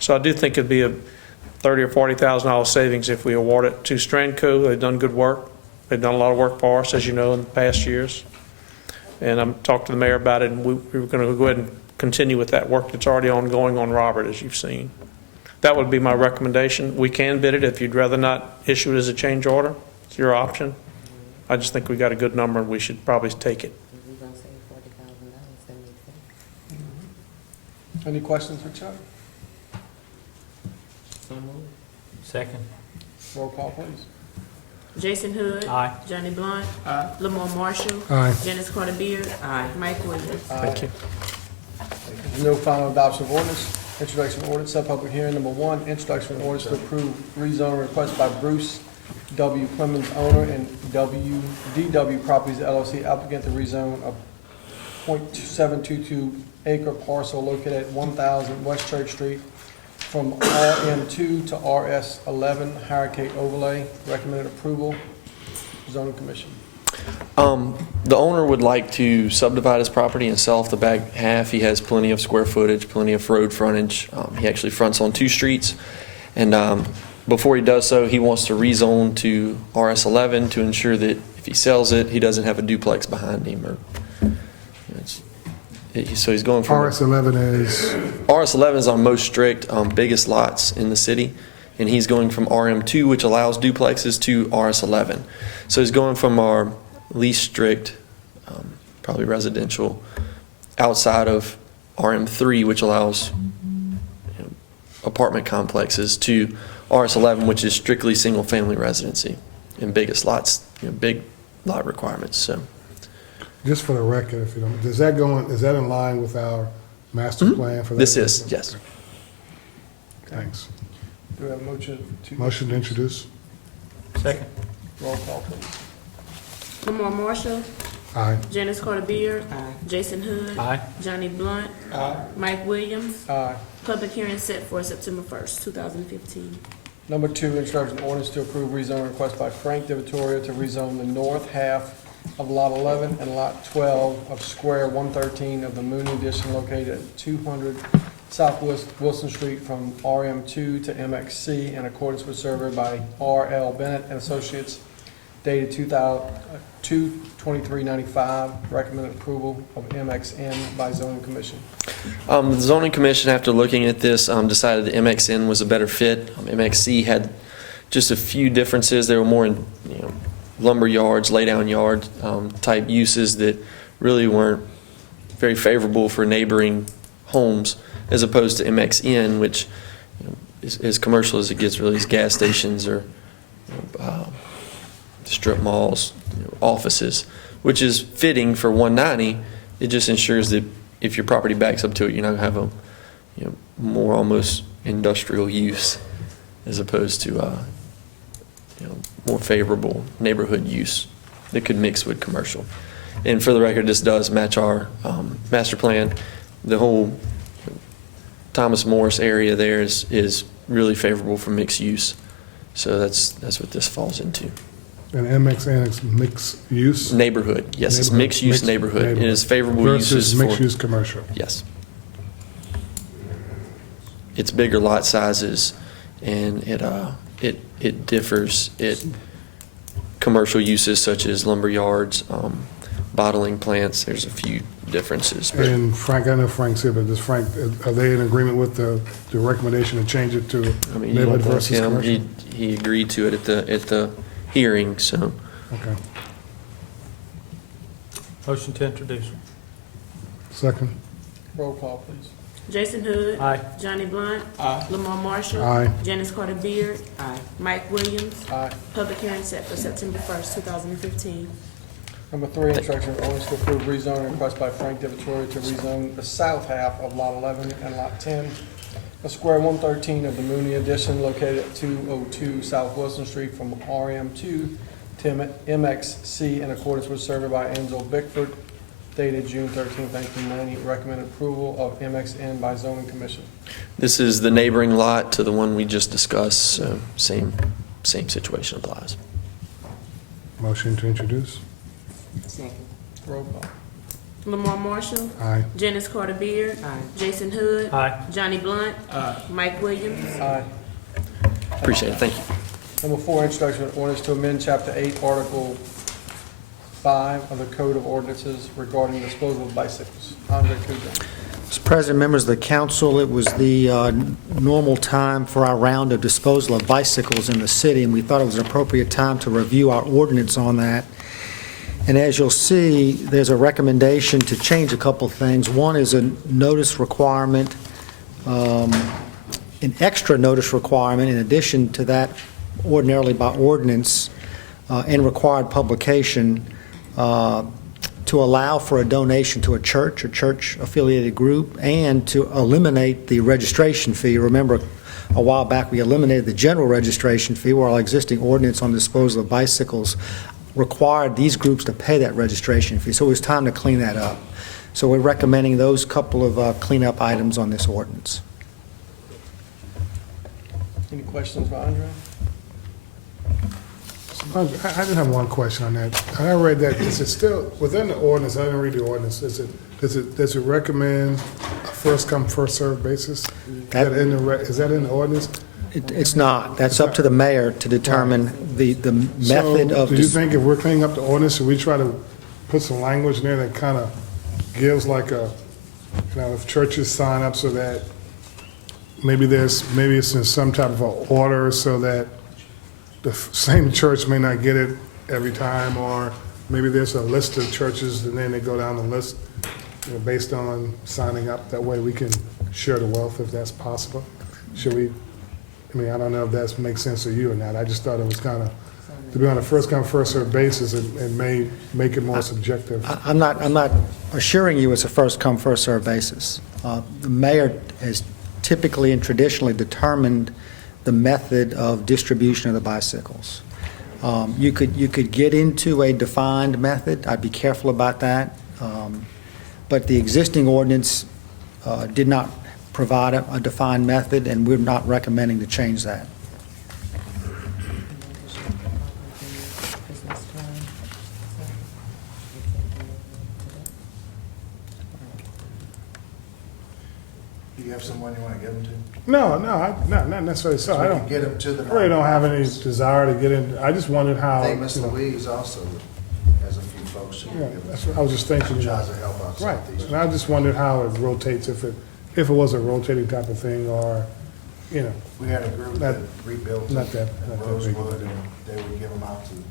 So I do think it'd be a $30,000 or $40,000 savings if we award it to Strandco. They've done good work. They've done a lot of work for us, as you know, in the past years. And I'm talking to the mayor about it, and we were going to go ahead and continue with that work that's already ongoing on Robert, as you've seen. That would be my recommendation. We can bid it if you'd rather not issue it as a change order. It's your option. I just think we got a good number, and we should probably take it. If we're gonna save $40,000, that makes sense. Any questions for Chuck? So moved. Second. Roll call, please. Jason Hood. Aye. Johnny Blunt. Lamar Marshall. Aye. Janice Carter Beard. Aye. Mike Williams. Thank you. There's no final adoption of ordinance. Introduction of ordinance, set public hearing. Number 1, introduction of ordinance to approve rezoning request by Bruce W. Clemens, owner, and DW Properties LLC applicant to rezone a .722 acre parcel located at 1000 West Church Street from RM2 to RS11 Harrogate overlay. Recommended approval. Zoning Commission. The owner would like to subdivide his property and sell off the back half. He has plenty of square footage, plenty of road frontage. He actually fronts on 2 streets. And before he does so, he wants to rezone to RS11 to ensure that if if he sells it, he doesn't have a duplex behind him, or so he's going from RS11 is, RS11 is our most strict, biggest lots in the city, and he's going from RM2, which allows duplexes, to RS11. So he's going from our least strict, probably residential, outside of RM3, which allows apartment complexes, to RS11, which is strictly single-family residency and biggest lots, big lot requirements. So, just for the record, if you don't, is that in line with our master plan for that? This is, yes. Thanks. Do we have a motion to? Motion to introduce. Second. Roll call, please. Lamar Marshall. Aye. Janice Carter Beard. Jason Hood. Aye. Johnny Blunt. Mike Williams. Aye. Public hearing set for September 1st, 2015. Number 2, introduction ordinance to approve rezoning request by Frank DeVittorio to rezone the north half of Lot 11 and Lot 12 of Square 113 of the Mooney Addition located at 200 Southwest Wilson Street from RM2 to MXC in accordance with survey by R.L. Bennett and Associates dated 2/23/95. Recommended approval of MXN by zoning commission. The zoning commission, after looking at this, decided that MXN was a better fit. MXC had just a few differences. They were more in lumber yards, lay-down yard type uses that really weren't very favorable for neighboring homes, as opposed to MXN, which is as commercial as it gets, really, is gas stations or strip malls, offices, which is fitting for 190. It just ensures that if your property backs up to it, you're not going to have a more almost industrial use, as opposed to more favorable neighborhood use that could mix with commercial. And for the record, this does match our master plan. The whole Thomas Morris area there is really favorable for mixed use. So that's what this falls into. And MXN is mixed use? Neighborhood, yes, it's mixed use neighborhood. It is favorable uses versus for mixed use commercial. Yes. It's bigger lot sizes, and it differs. Commercial uses such as lumber yards, bottling plants. There's a few differences. But And Frank, I know Frank's here, but does Frank, are they in agreement with the recommendation to change it to you neighborhood don't versus him. commercial? He agreed to it at the hearing. So. Okay. Motion to introduce. Second. Roll call, please. Jason Hood. Aye. Johnny Blunt. Aye. Lamar Marshall. Aye. Janice Carter Beard. Mike Williams. Aye. Public hearing set for September 1st, 2015. Number 3, introduction ordinance to approve rezoning request by Frank DeVittorio to rezone the south half of Lot 11 and Lot 10 of Square 113 of the Mooney Addition located at 202 South Wilson Street from RM2 to MXC in accordance with survey by Angel Bickford dated June 13, 1990. Recommended approval of MXN by zoning commission. This is the neighboring lot to the one we just discussed. So same situation applies. Motion to introduce. Second. Roll call. Lamar Marshall. Aye. Janice Carter Beard. Jason Hood. Aye. Johnny Blunt. Mike Williams. Aye. Appreciate it. Thank you. Number 4, introduction of ordinance to amend Chapter 8, Article 5 of the Code of Ordinances regarding disposal of bicycles. Andre Cujo. Mr. President, members of the council, it was the normal time for our round of disposal of bicycles in the city, and we thought it was an appropriate time to review our ordinance on that. And as you'll see, there's a recommendation to change a couple things. One is a notice requirement, an extra notice requirement in addition to that ordinarily by ordinance and required publication to allow for a donation to a church-affiliated group, and to eliminate the registration fee. Remember, a while back we eliminated the general registration fee, where our existing ordinance on disposal of bicycles required these groups to pay that registration fee. So it was time to clean that up. So we're recommending those couple of cleanup items on this ordinance. Any questions for Andre? I did have one question on that. I read that, is it still, within the ordinance, I didn't read the ordinance, does it recommend a first come, first served basis? Is that in the ordinance? It's not. That's up to the mayor to determine the method So, of. do you think if we're cleaning up the ordinance, should we try to put some language in there that kind of gives like a, if churches sign up so that maybe it's in some type of a order so that the same church may not get it every time, or maybe there's a list of churches and then they go down the list, based on signing up. That way we can share the wealth if that's possible. Should we, I don't know if that makes sense to you or not. I just thought it was kind of, to be on a first come, first served basis, and may make it more subjective. I'm not assuring you it's a first come, first served basis. The mayor has typically and traditionally determined the method of distribution of the bicycles. You could get into a defined method. I'd be careful about that. But the existing ordinance did not provide a defined method, and we're not recommending to change that. Do you have someone you want to give them to? No, not necessarily so. I we don't, can get them to the. I really don't have any desire to get in. I just wondered how. I think Ms. Louise also has a few folks who Yeah, can give that's us. what I was just thinking. Tries to help out. Right, Southeast. and I just wondered how it rotates, if it was a rotating type of thing, or, We had a group Not- that rebuilt not that big. Rosewood, and they would give them out to the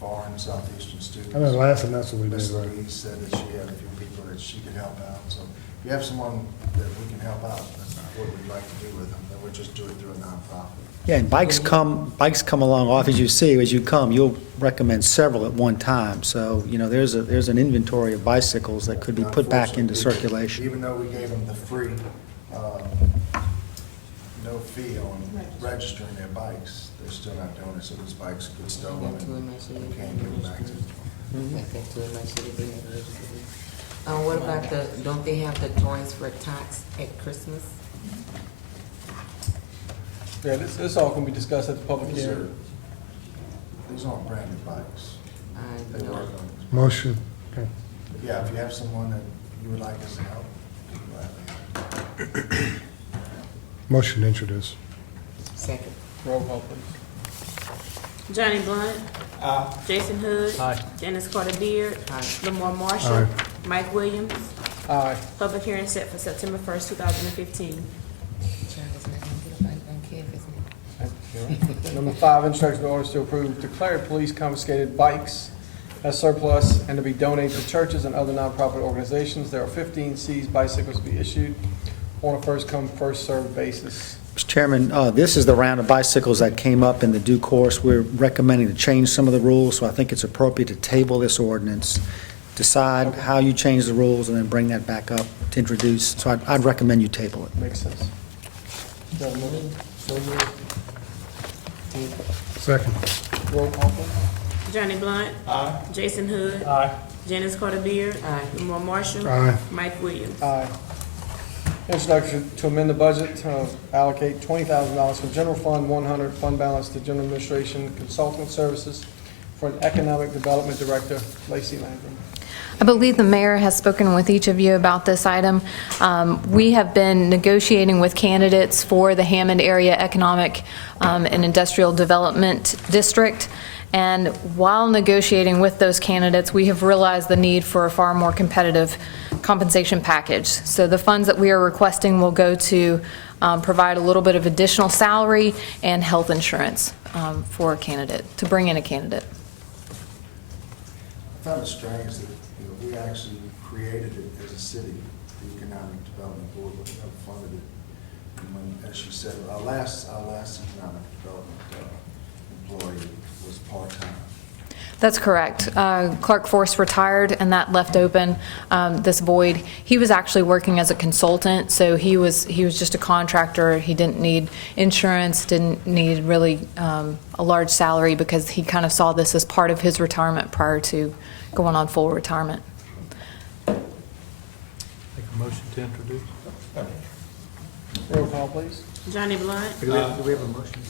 foreign southeastern students. I know the last time that's what we did, Ms. right? Louise said that she had a few people that she could help out, so if you have someone that we can help out, that's what we'd like to do with them, then we'll just do it through a nonprofit. Yeah, and bikes come along off as you come, you'll recommend several at one time. So, there's an inventory of bicycles that could be put back into circulation. Even though we gave them the free, no fee on registering their bikes, they're still not doing it, so these bikes get stolen and we can't give them back to them. What about don't they have the toys for tots at Christmas? Yeah, this all can be discussed at the public These hearing. aren't brand new bikes. They work on it. Motion. Okay. But yeah, if you have someone that you would like us to help, we'd be glad to help. Motion to introduce. Second. Roll call, please. Johnny Blunt. Jason Hood. Aye. Janice Carter Beard. Lamar Marshall. Aye. Mike Williams. Aye. Public hearing set for September 1st, 2015. Number 5, instruction orders to approve declared police confiscated bikes as surplus and to be donated to churches and other nonprofit organizations. There are 15 seized bicycles to be issued on a first come, first served basis. Mr. Chairman, this is the round of bicycles that came up in the due course. We're recommending to change some of the rules, so I think it's appropriate to table this ordinance, decide how you change the rules, and then bring that back up to introduce. So I'd recommend you table it. Makes sense. Do you have a motion? So moved. Second. Roll call, please. Johnny Blunt. Jason Hood. Aye. Janice Carter Beard. Lamar Marshall. Aye. Mike Williams. Aye. Introduction to amend the budget to allocate $20,000 from General Fund 100 fund balance to General Administration Consulting Services for an Economic Development Director, Lacey Landrum. I believe the mayor has spoken with each of you about this item. We have been negotiating with candidates for the Hammond Area Economic and Industrial Development District. And while negotiating with those candidates, we have realized the need for a far more competitive compensation package. So the funds that we are requesting will go to provide a little bit of additional salary and health insurance for a candidate, to bring in a candidate. I found it strange that we actually created it as a city, the Economic Development Board, but we never funded it. And when, as she said, our last Economic Development employee was part-time. That's correct. Clark Force retired, and that left open this void. He was actually working as a consultant, so he was just a contractor. He didn't need insurance, didn't need really a large salary, because he kind of saw this as part of his retirement prior to going on full retirement. Make a motion to introduce. Roll call, please. Johnny Blunt. Do we have a motion?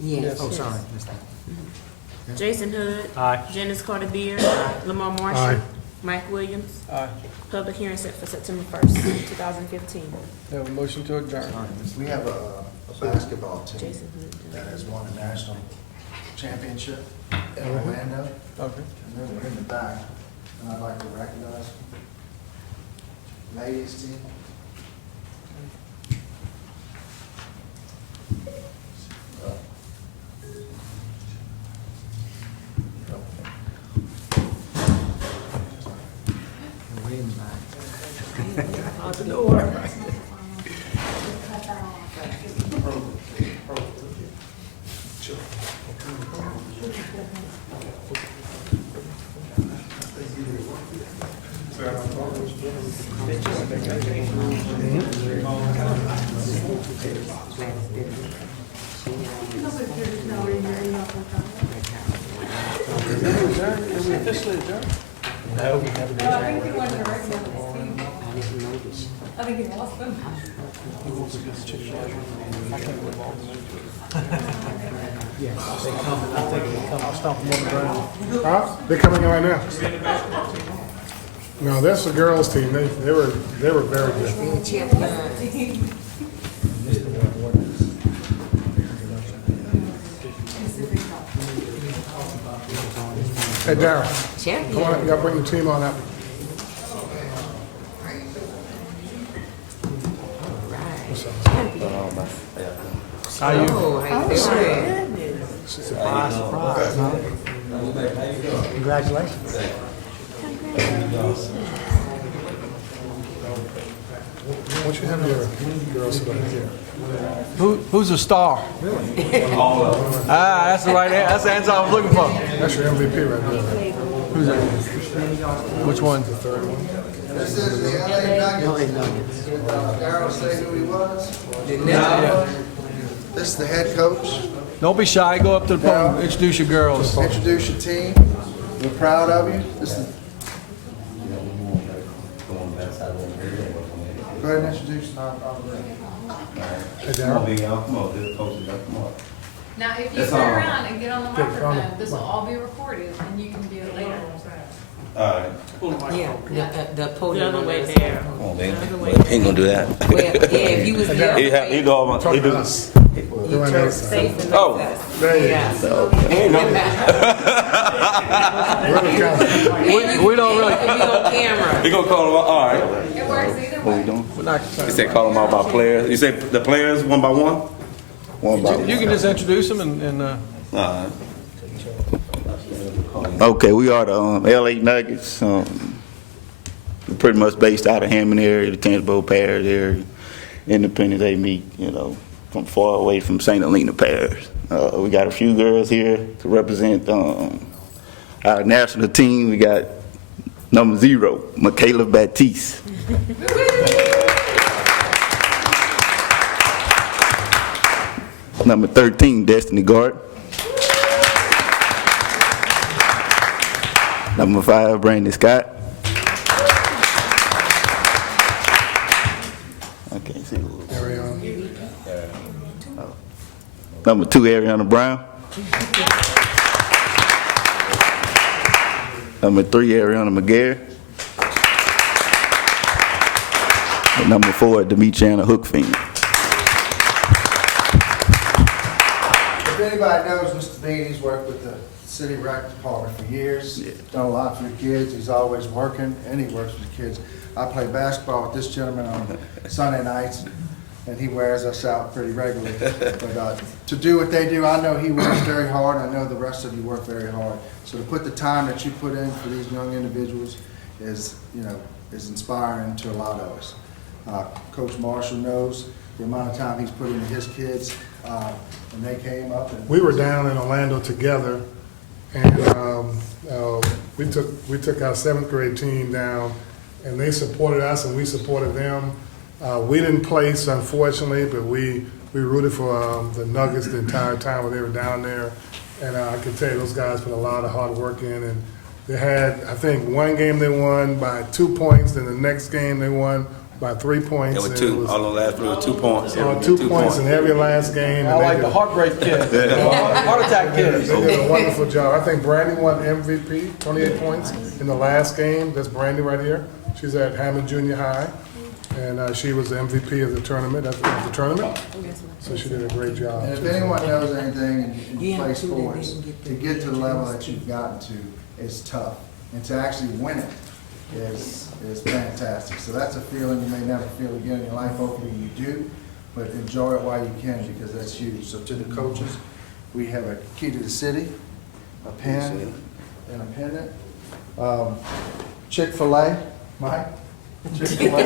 Yes. Oh, sorry, missed that. Jason Hood. Aye. Janice Carter Beard. Lamar Marshall. Aye. Mike Williams. Aye. Public hearing set for September 1st, 2015. We have a motion to adjourn. We have a basketball team that has won a national championship in Orlando. Okay. And they're in the back, and I'd like to recognize them. Ladies team. Out the door. I think he wanted to recognize his team. I think he lost them. Huh? They're coming in right now. No, that's the girls' team. They were very good. Hey, Darryl, come on, you gotta bring the team on up. How you? Surprise, surprise, huh? Congratulations. Why don't you have your girls sit over here? Who's a star? That's the right answer. That's the answer I was looking for. That's your MVP right there. Who's that? Which one? The third one. This is the LA Nuggets. Darryl say who he was? This is the head coach. Don't be shy. Go up to the podium. Introduce your girls. Introduce your team. We're proud of you. This is. Go ahead and introduce our Hey, Darryl. Now, if you turn around and get on the microphone, this will all be recorded and you can do it later. Yeah, the podium. The other way there. Ain't gonna do that. Well, yeah, if you was there. He go on. Talk He to do. us. You turn safe and Oh. There you yeah. go. Ain't no. We're the council. We don't really. Be on camera. He gonna call him out. All right. It works either What we way. doing? We're not You concerned. said call them out by players. You said the players one by one. One by You can just introduce them and All right. Okay, we are the LA Nuggets. We're pretty much based out of Hammond area, the Tingsboro Parish area. Independence they meet, from far away from St. Helena Parish. We got a few girls here to represent our national team. We got number 0, Michaela Baptiste. Number 13, Destiny Gard. Number 5, Brandon Scott. I can't see who. Number 2, Ariana Brown. Number 3, Ariana McGarry. And number 4, Demetriana Hookfiend. If anybody knows Mr. Bean, he's worked with the city rec department for years. Done a lot for the kids. He's always working, and he works with the kids. I play basketball with this gentleman on Sunday nights, and he wears us out pretty regularly. But to do what they do, I know he works very hard, and I know the rest of you work very hard. So to put the time that you put in for these young individuals is inspiring to a lot of us. Coach Marshall knows the amount of time he's put into his kids, when they came up. And We were down in Orlando together, and we took our 7th grade team down, and they supported us and we supported them. We didn't place, unfortunately, but we rooted for the Nuggets the entire time when they were down there. And I can tell you, those guys put a lot of hard work in, and they had, I think, one game they won by 2 points, then the next game they won by 3 points. It was 2. All the last play was 2 points. 2 points in every last game. I like the heartbreak kids, heart attack kids. They did a wonderful job. I think Brandy won MVP, 28 points in the last game. That's Brandy right here. She's at Hammond Junior High. And she was the MVP of the tournament, so she did a great job. And if anyone knows anything in play sports, to get to the level that you've gotten to is tough. And to actually win it is fantastic. So that's a feeling you may never feel again in your life. Hopefully you do, but enjoy it while you can, because that's huge. So to the coaches, we have a key to the city, a pen, and a pendant. Chick-fil-A, Mike? Chick-fil-A.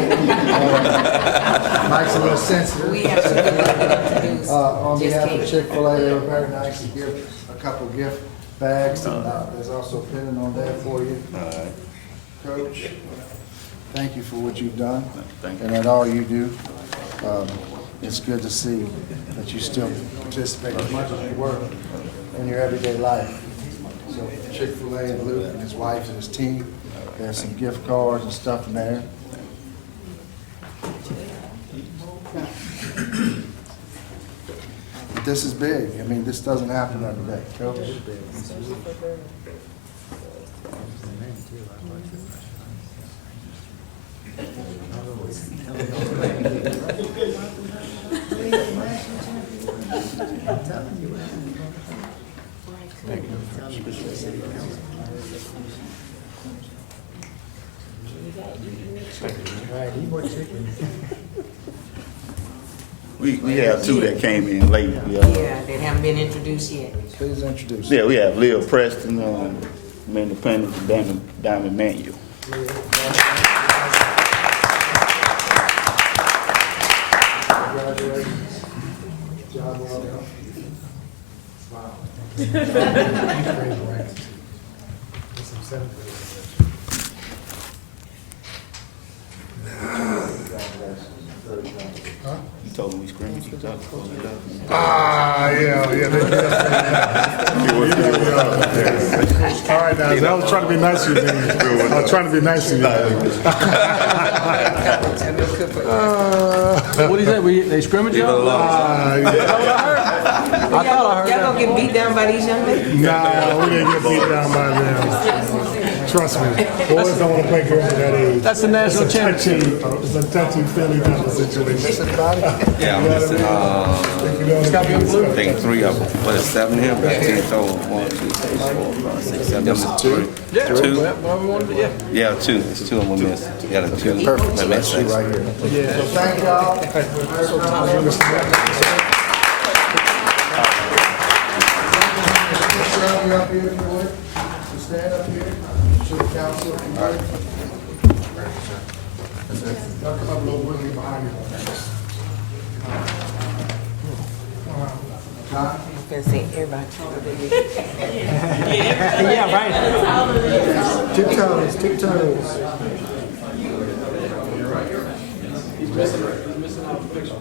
Mike's a little sensitive. We have to introduce. On Just behalf of kidding. Chick-fil-A, they were very nice to give a couple gift bags. And, there's also a pendant on there for you. Coach, thank you for what you've done. And at all you do. It's good to see that you still participate as much as you work in your everyday life. So Chick-fil-A and Luke and his wife and his team, there's some gift cards and stuff in there. But this is big. I mean, this doesn't happen every day. Coach? We have two that came in late. Yeah, that haven't been introduced yet. Please introduce. Yeah, we have Lil Preston, Independence, and Diamond Manuel. Congratulations. Job well done. Wow. You told me we screamed. You talked close it up. Yeah. All right, guys, I was trying to be nice to you, man. I was trying to be nice to you. What is that? They scrimmage y'all? Yeah. I thought I heard Y'all that. gonna get beat down by these young ladies? Nah, we didn't get beat down by them. Trust me, boys don't want to play girls at that age. That's the national championship. It's a touchy feely type of situation. Yeah, I'm missing, I think 3 of them. What is 7 here? Got 10 total. 1, 2, 3, 4, 5, 6, 7. Missing 2. Yeah, 2. whatever we wanted to, yeah. Yeah, 2. It's 2 of them missing. Yeah, the 2. Perfect. That makes sense. Right here. Yeah. So thank y'all. Stand up here, if you would. So stand up here. Should the council invite? Y'all come up a little bit behind you. I'm gonna say everybody. Yeah, right. Two toes, two toes. He's missing out the picture.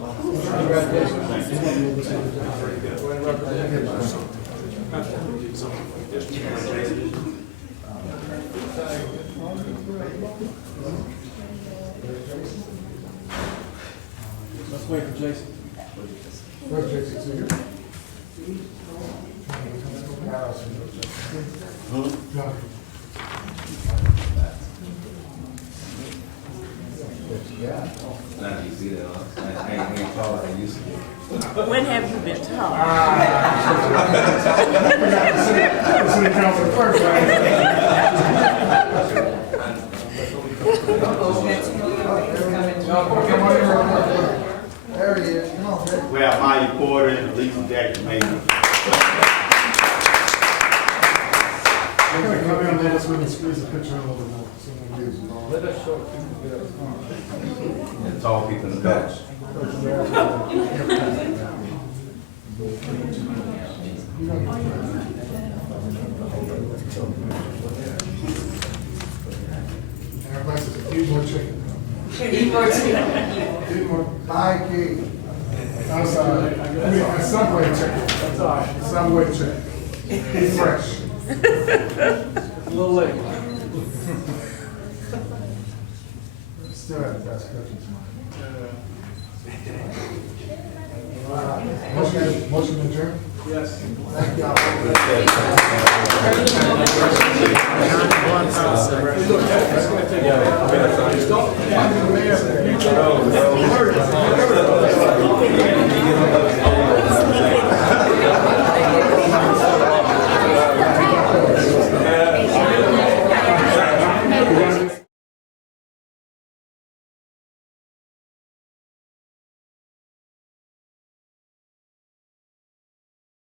Let's wait for Jason. Where's Jason? See you? When have you been taught? City Council first, right? There he is. Come on, man. We have Maya Porter and Lisa Jackson Mason. Come in a little so we can squeeze the picture in a little bit more. Let us show And tall people in the back. Everybody says, eat more chicken. Eat more chicken. Eat more. High key. I'm sorry. I mean, Subway chicken. That's all right. Subway chicken. Eat fresh. a little late. Still have the best coaches. Motion adjourned? Yes. Thank y'all.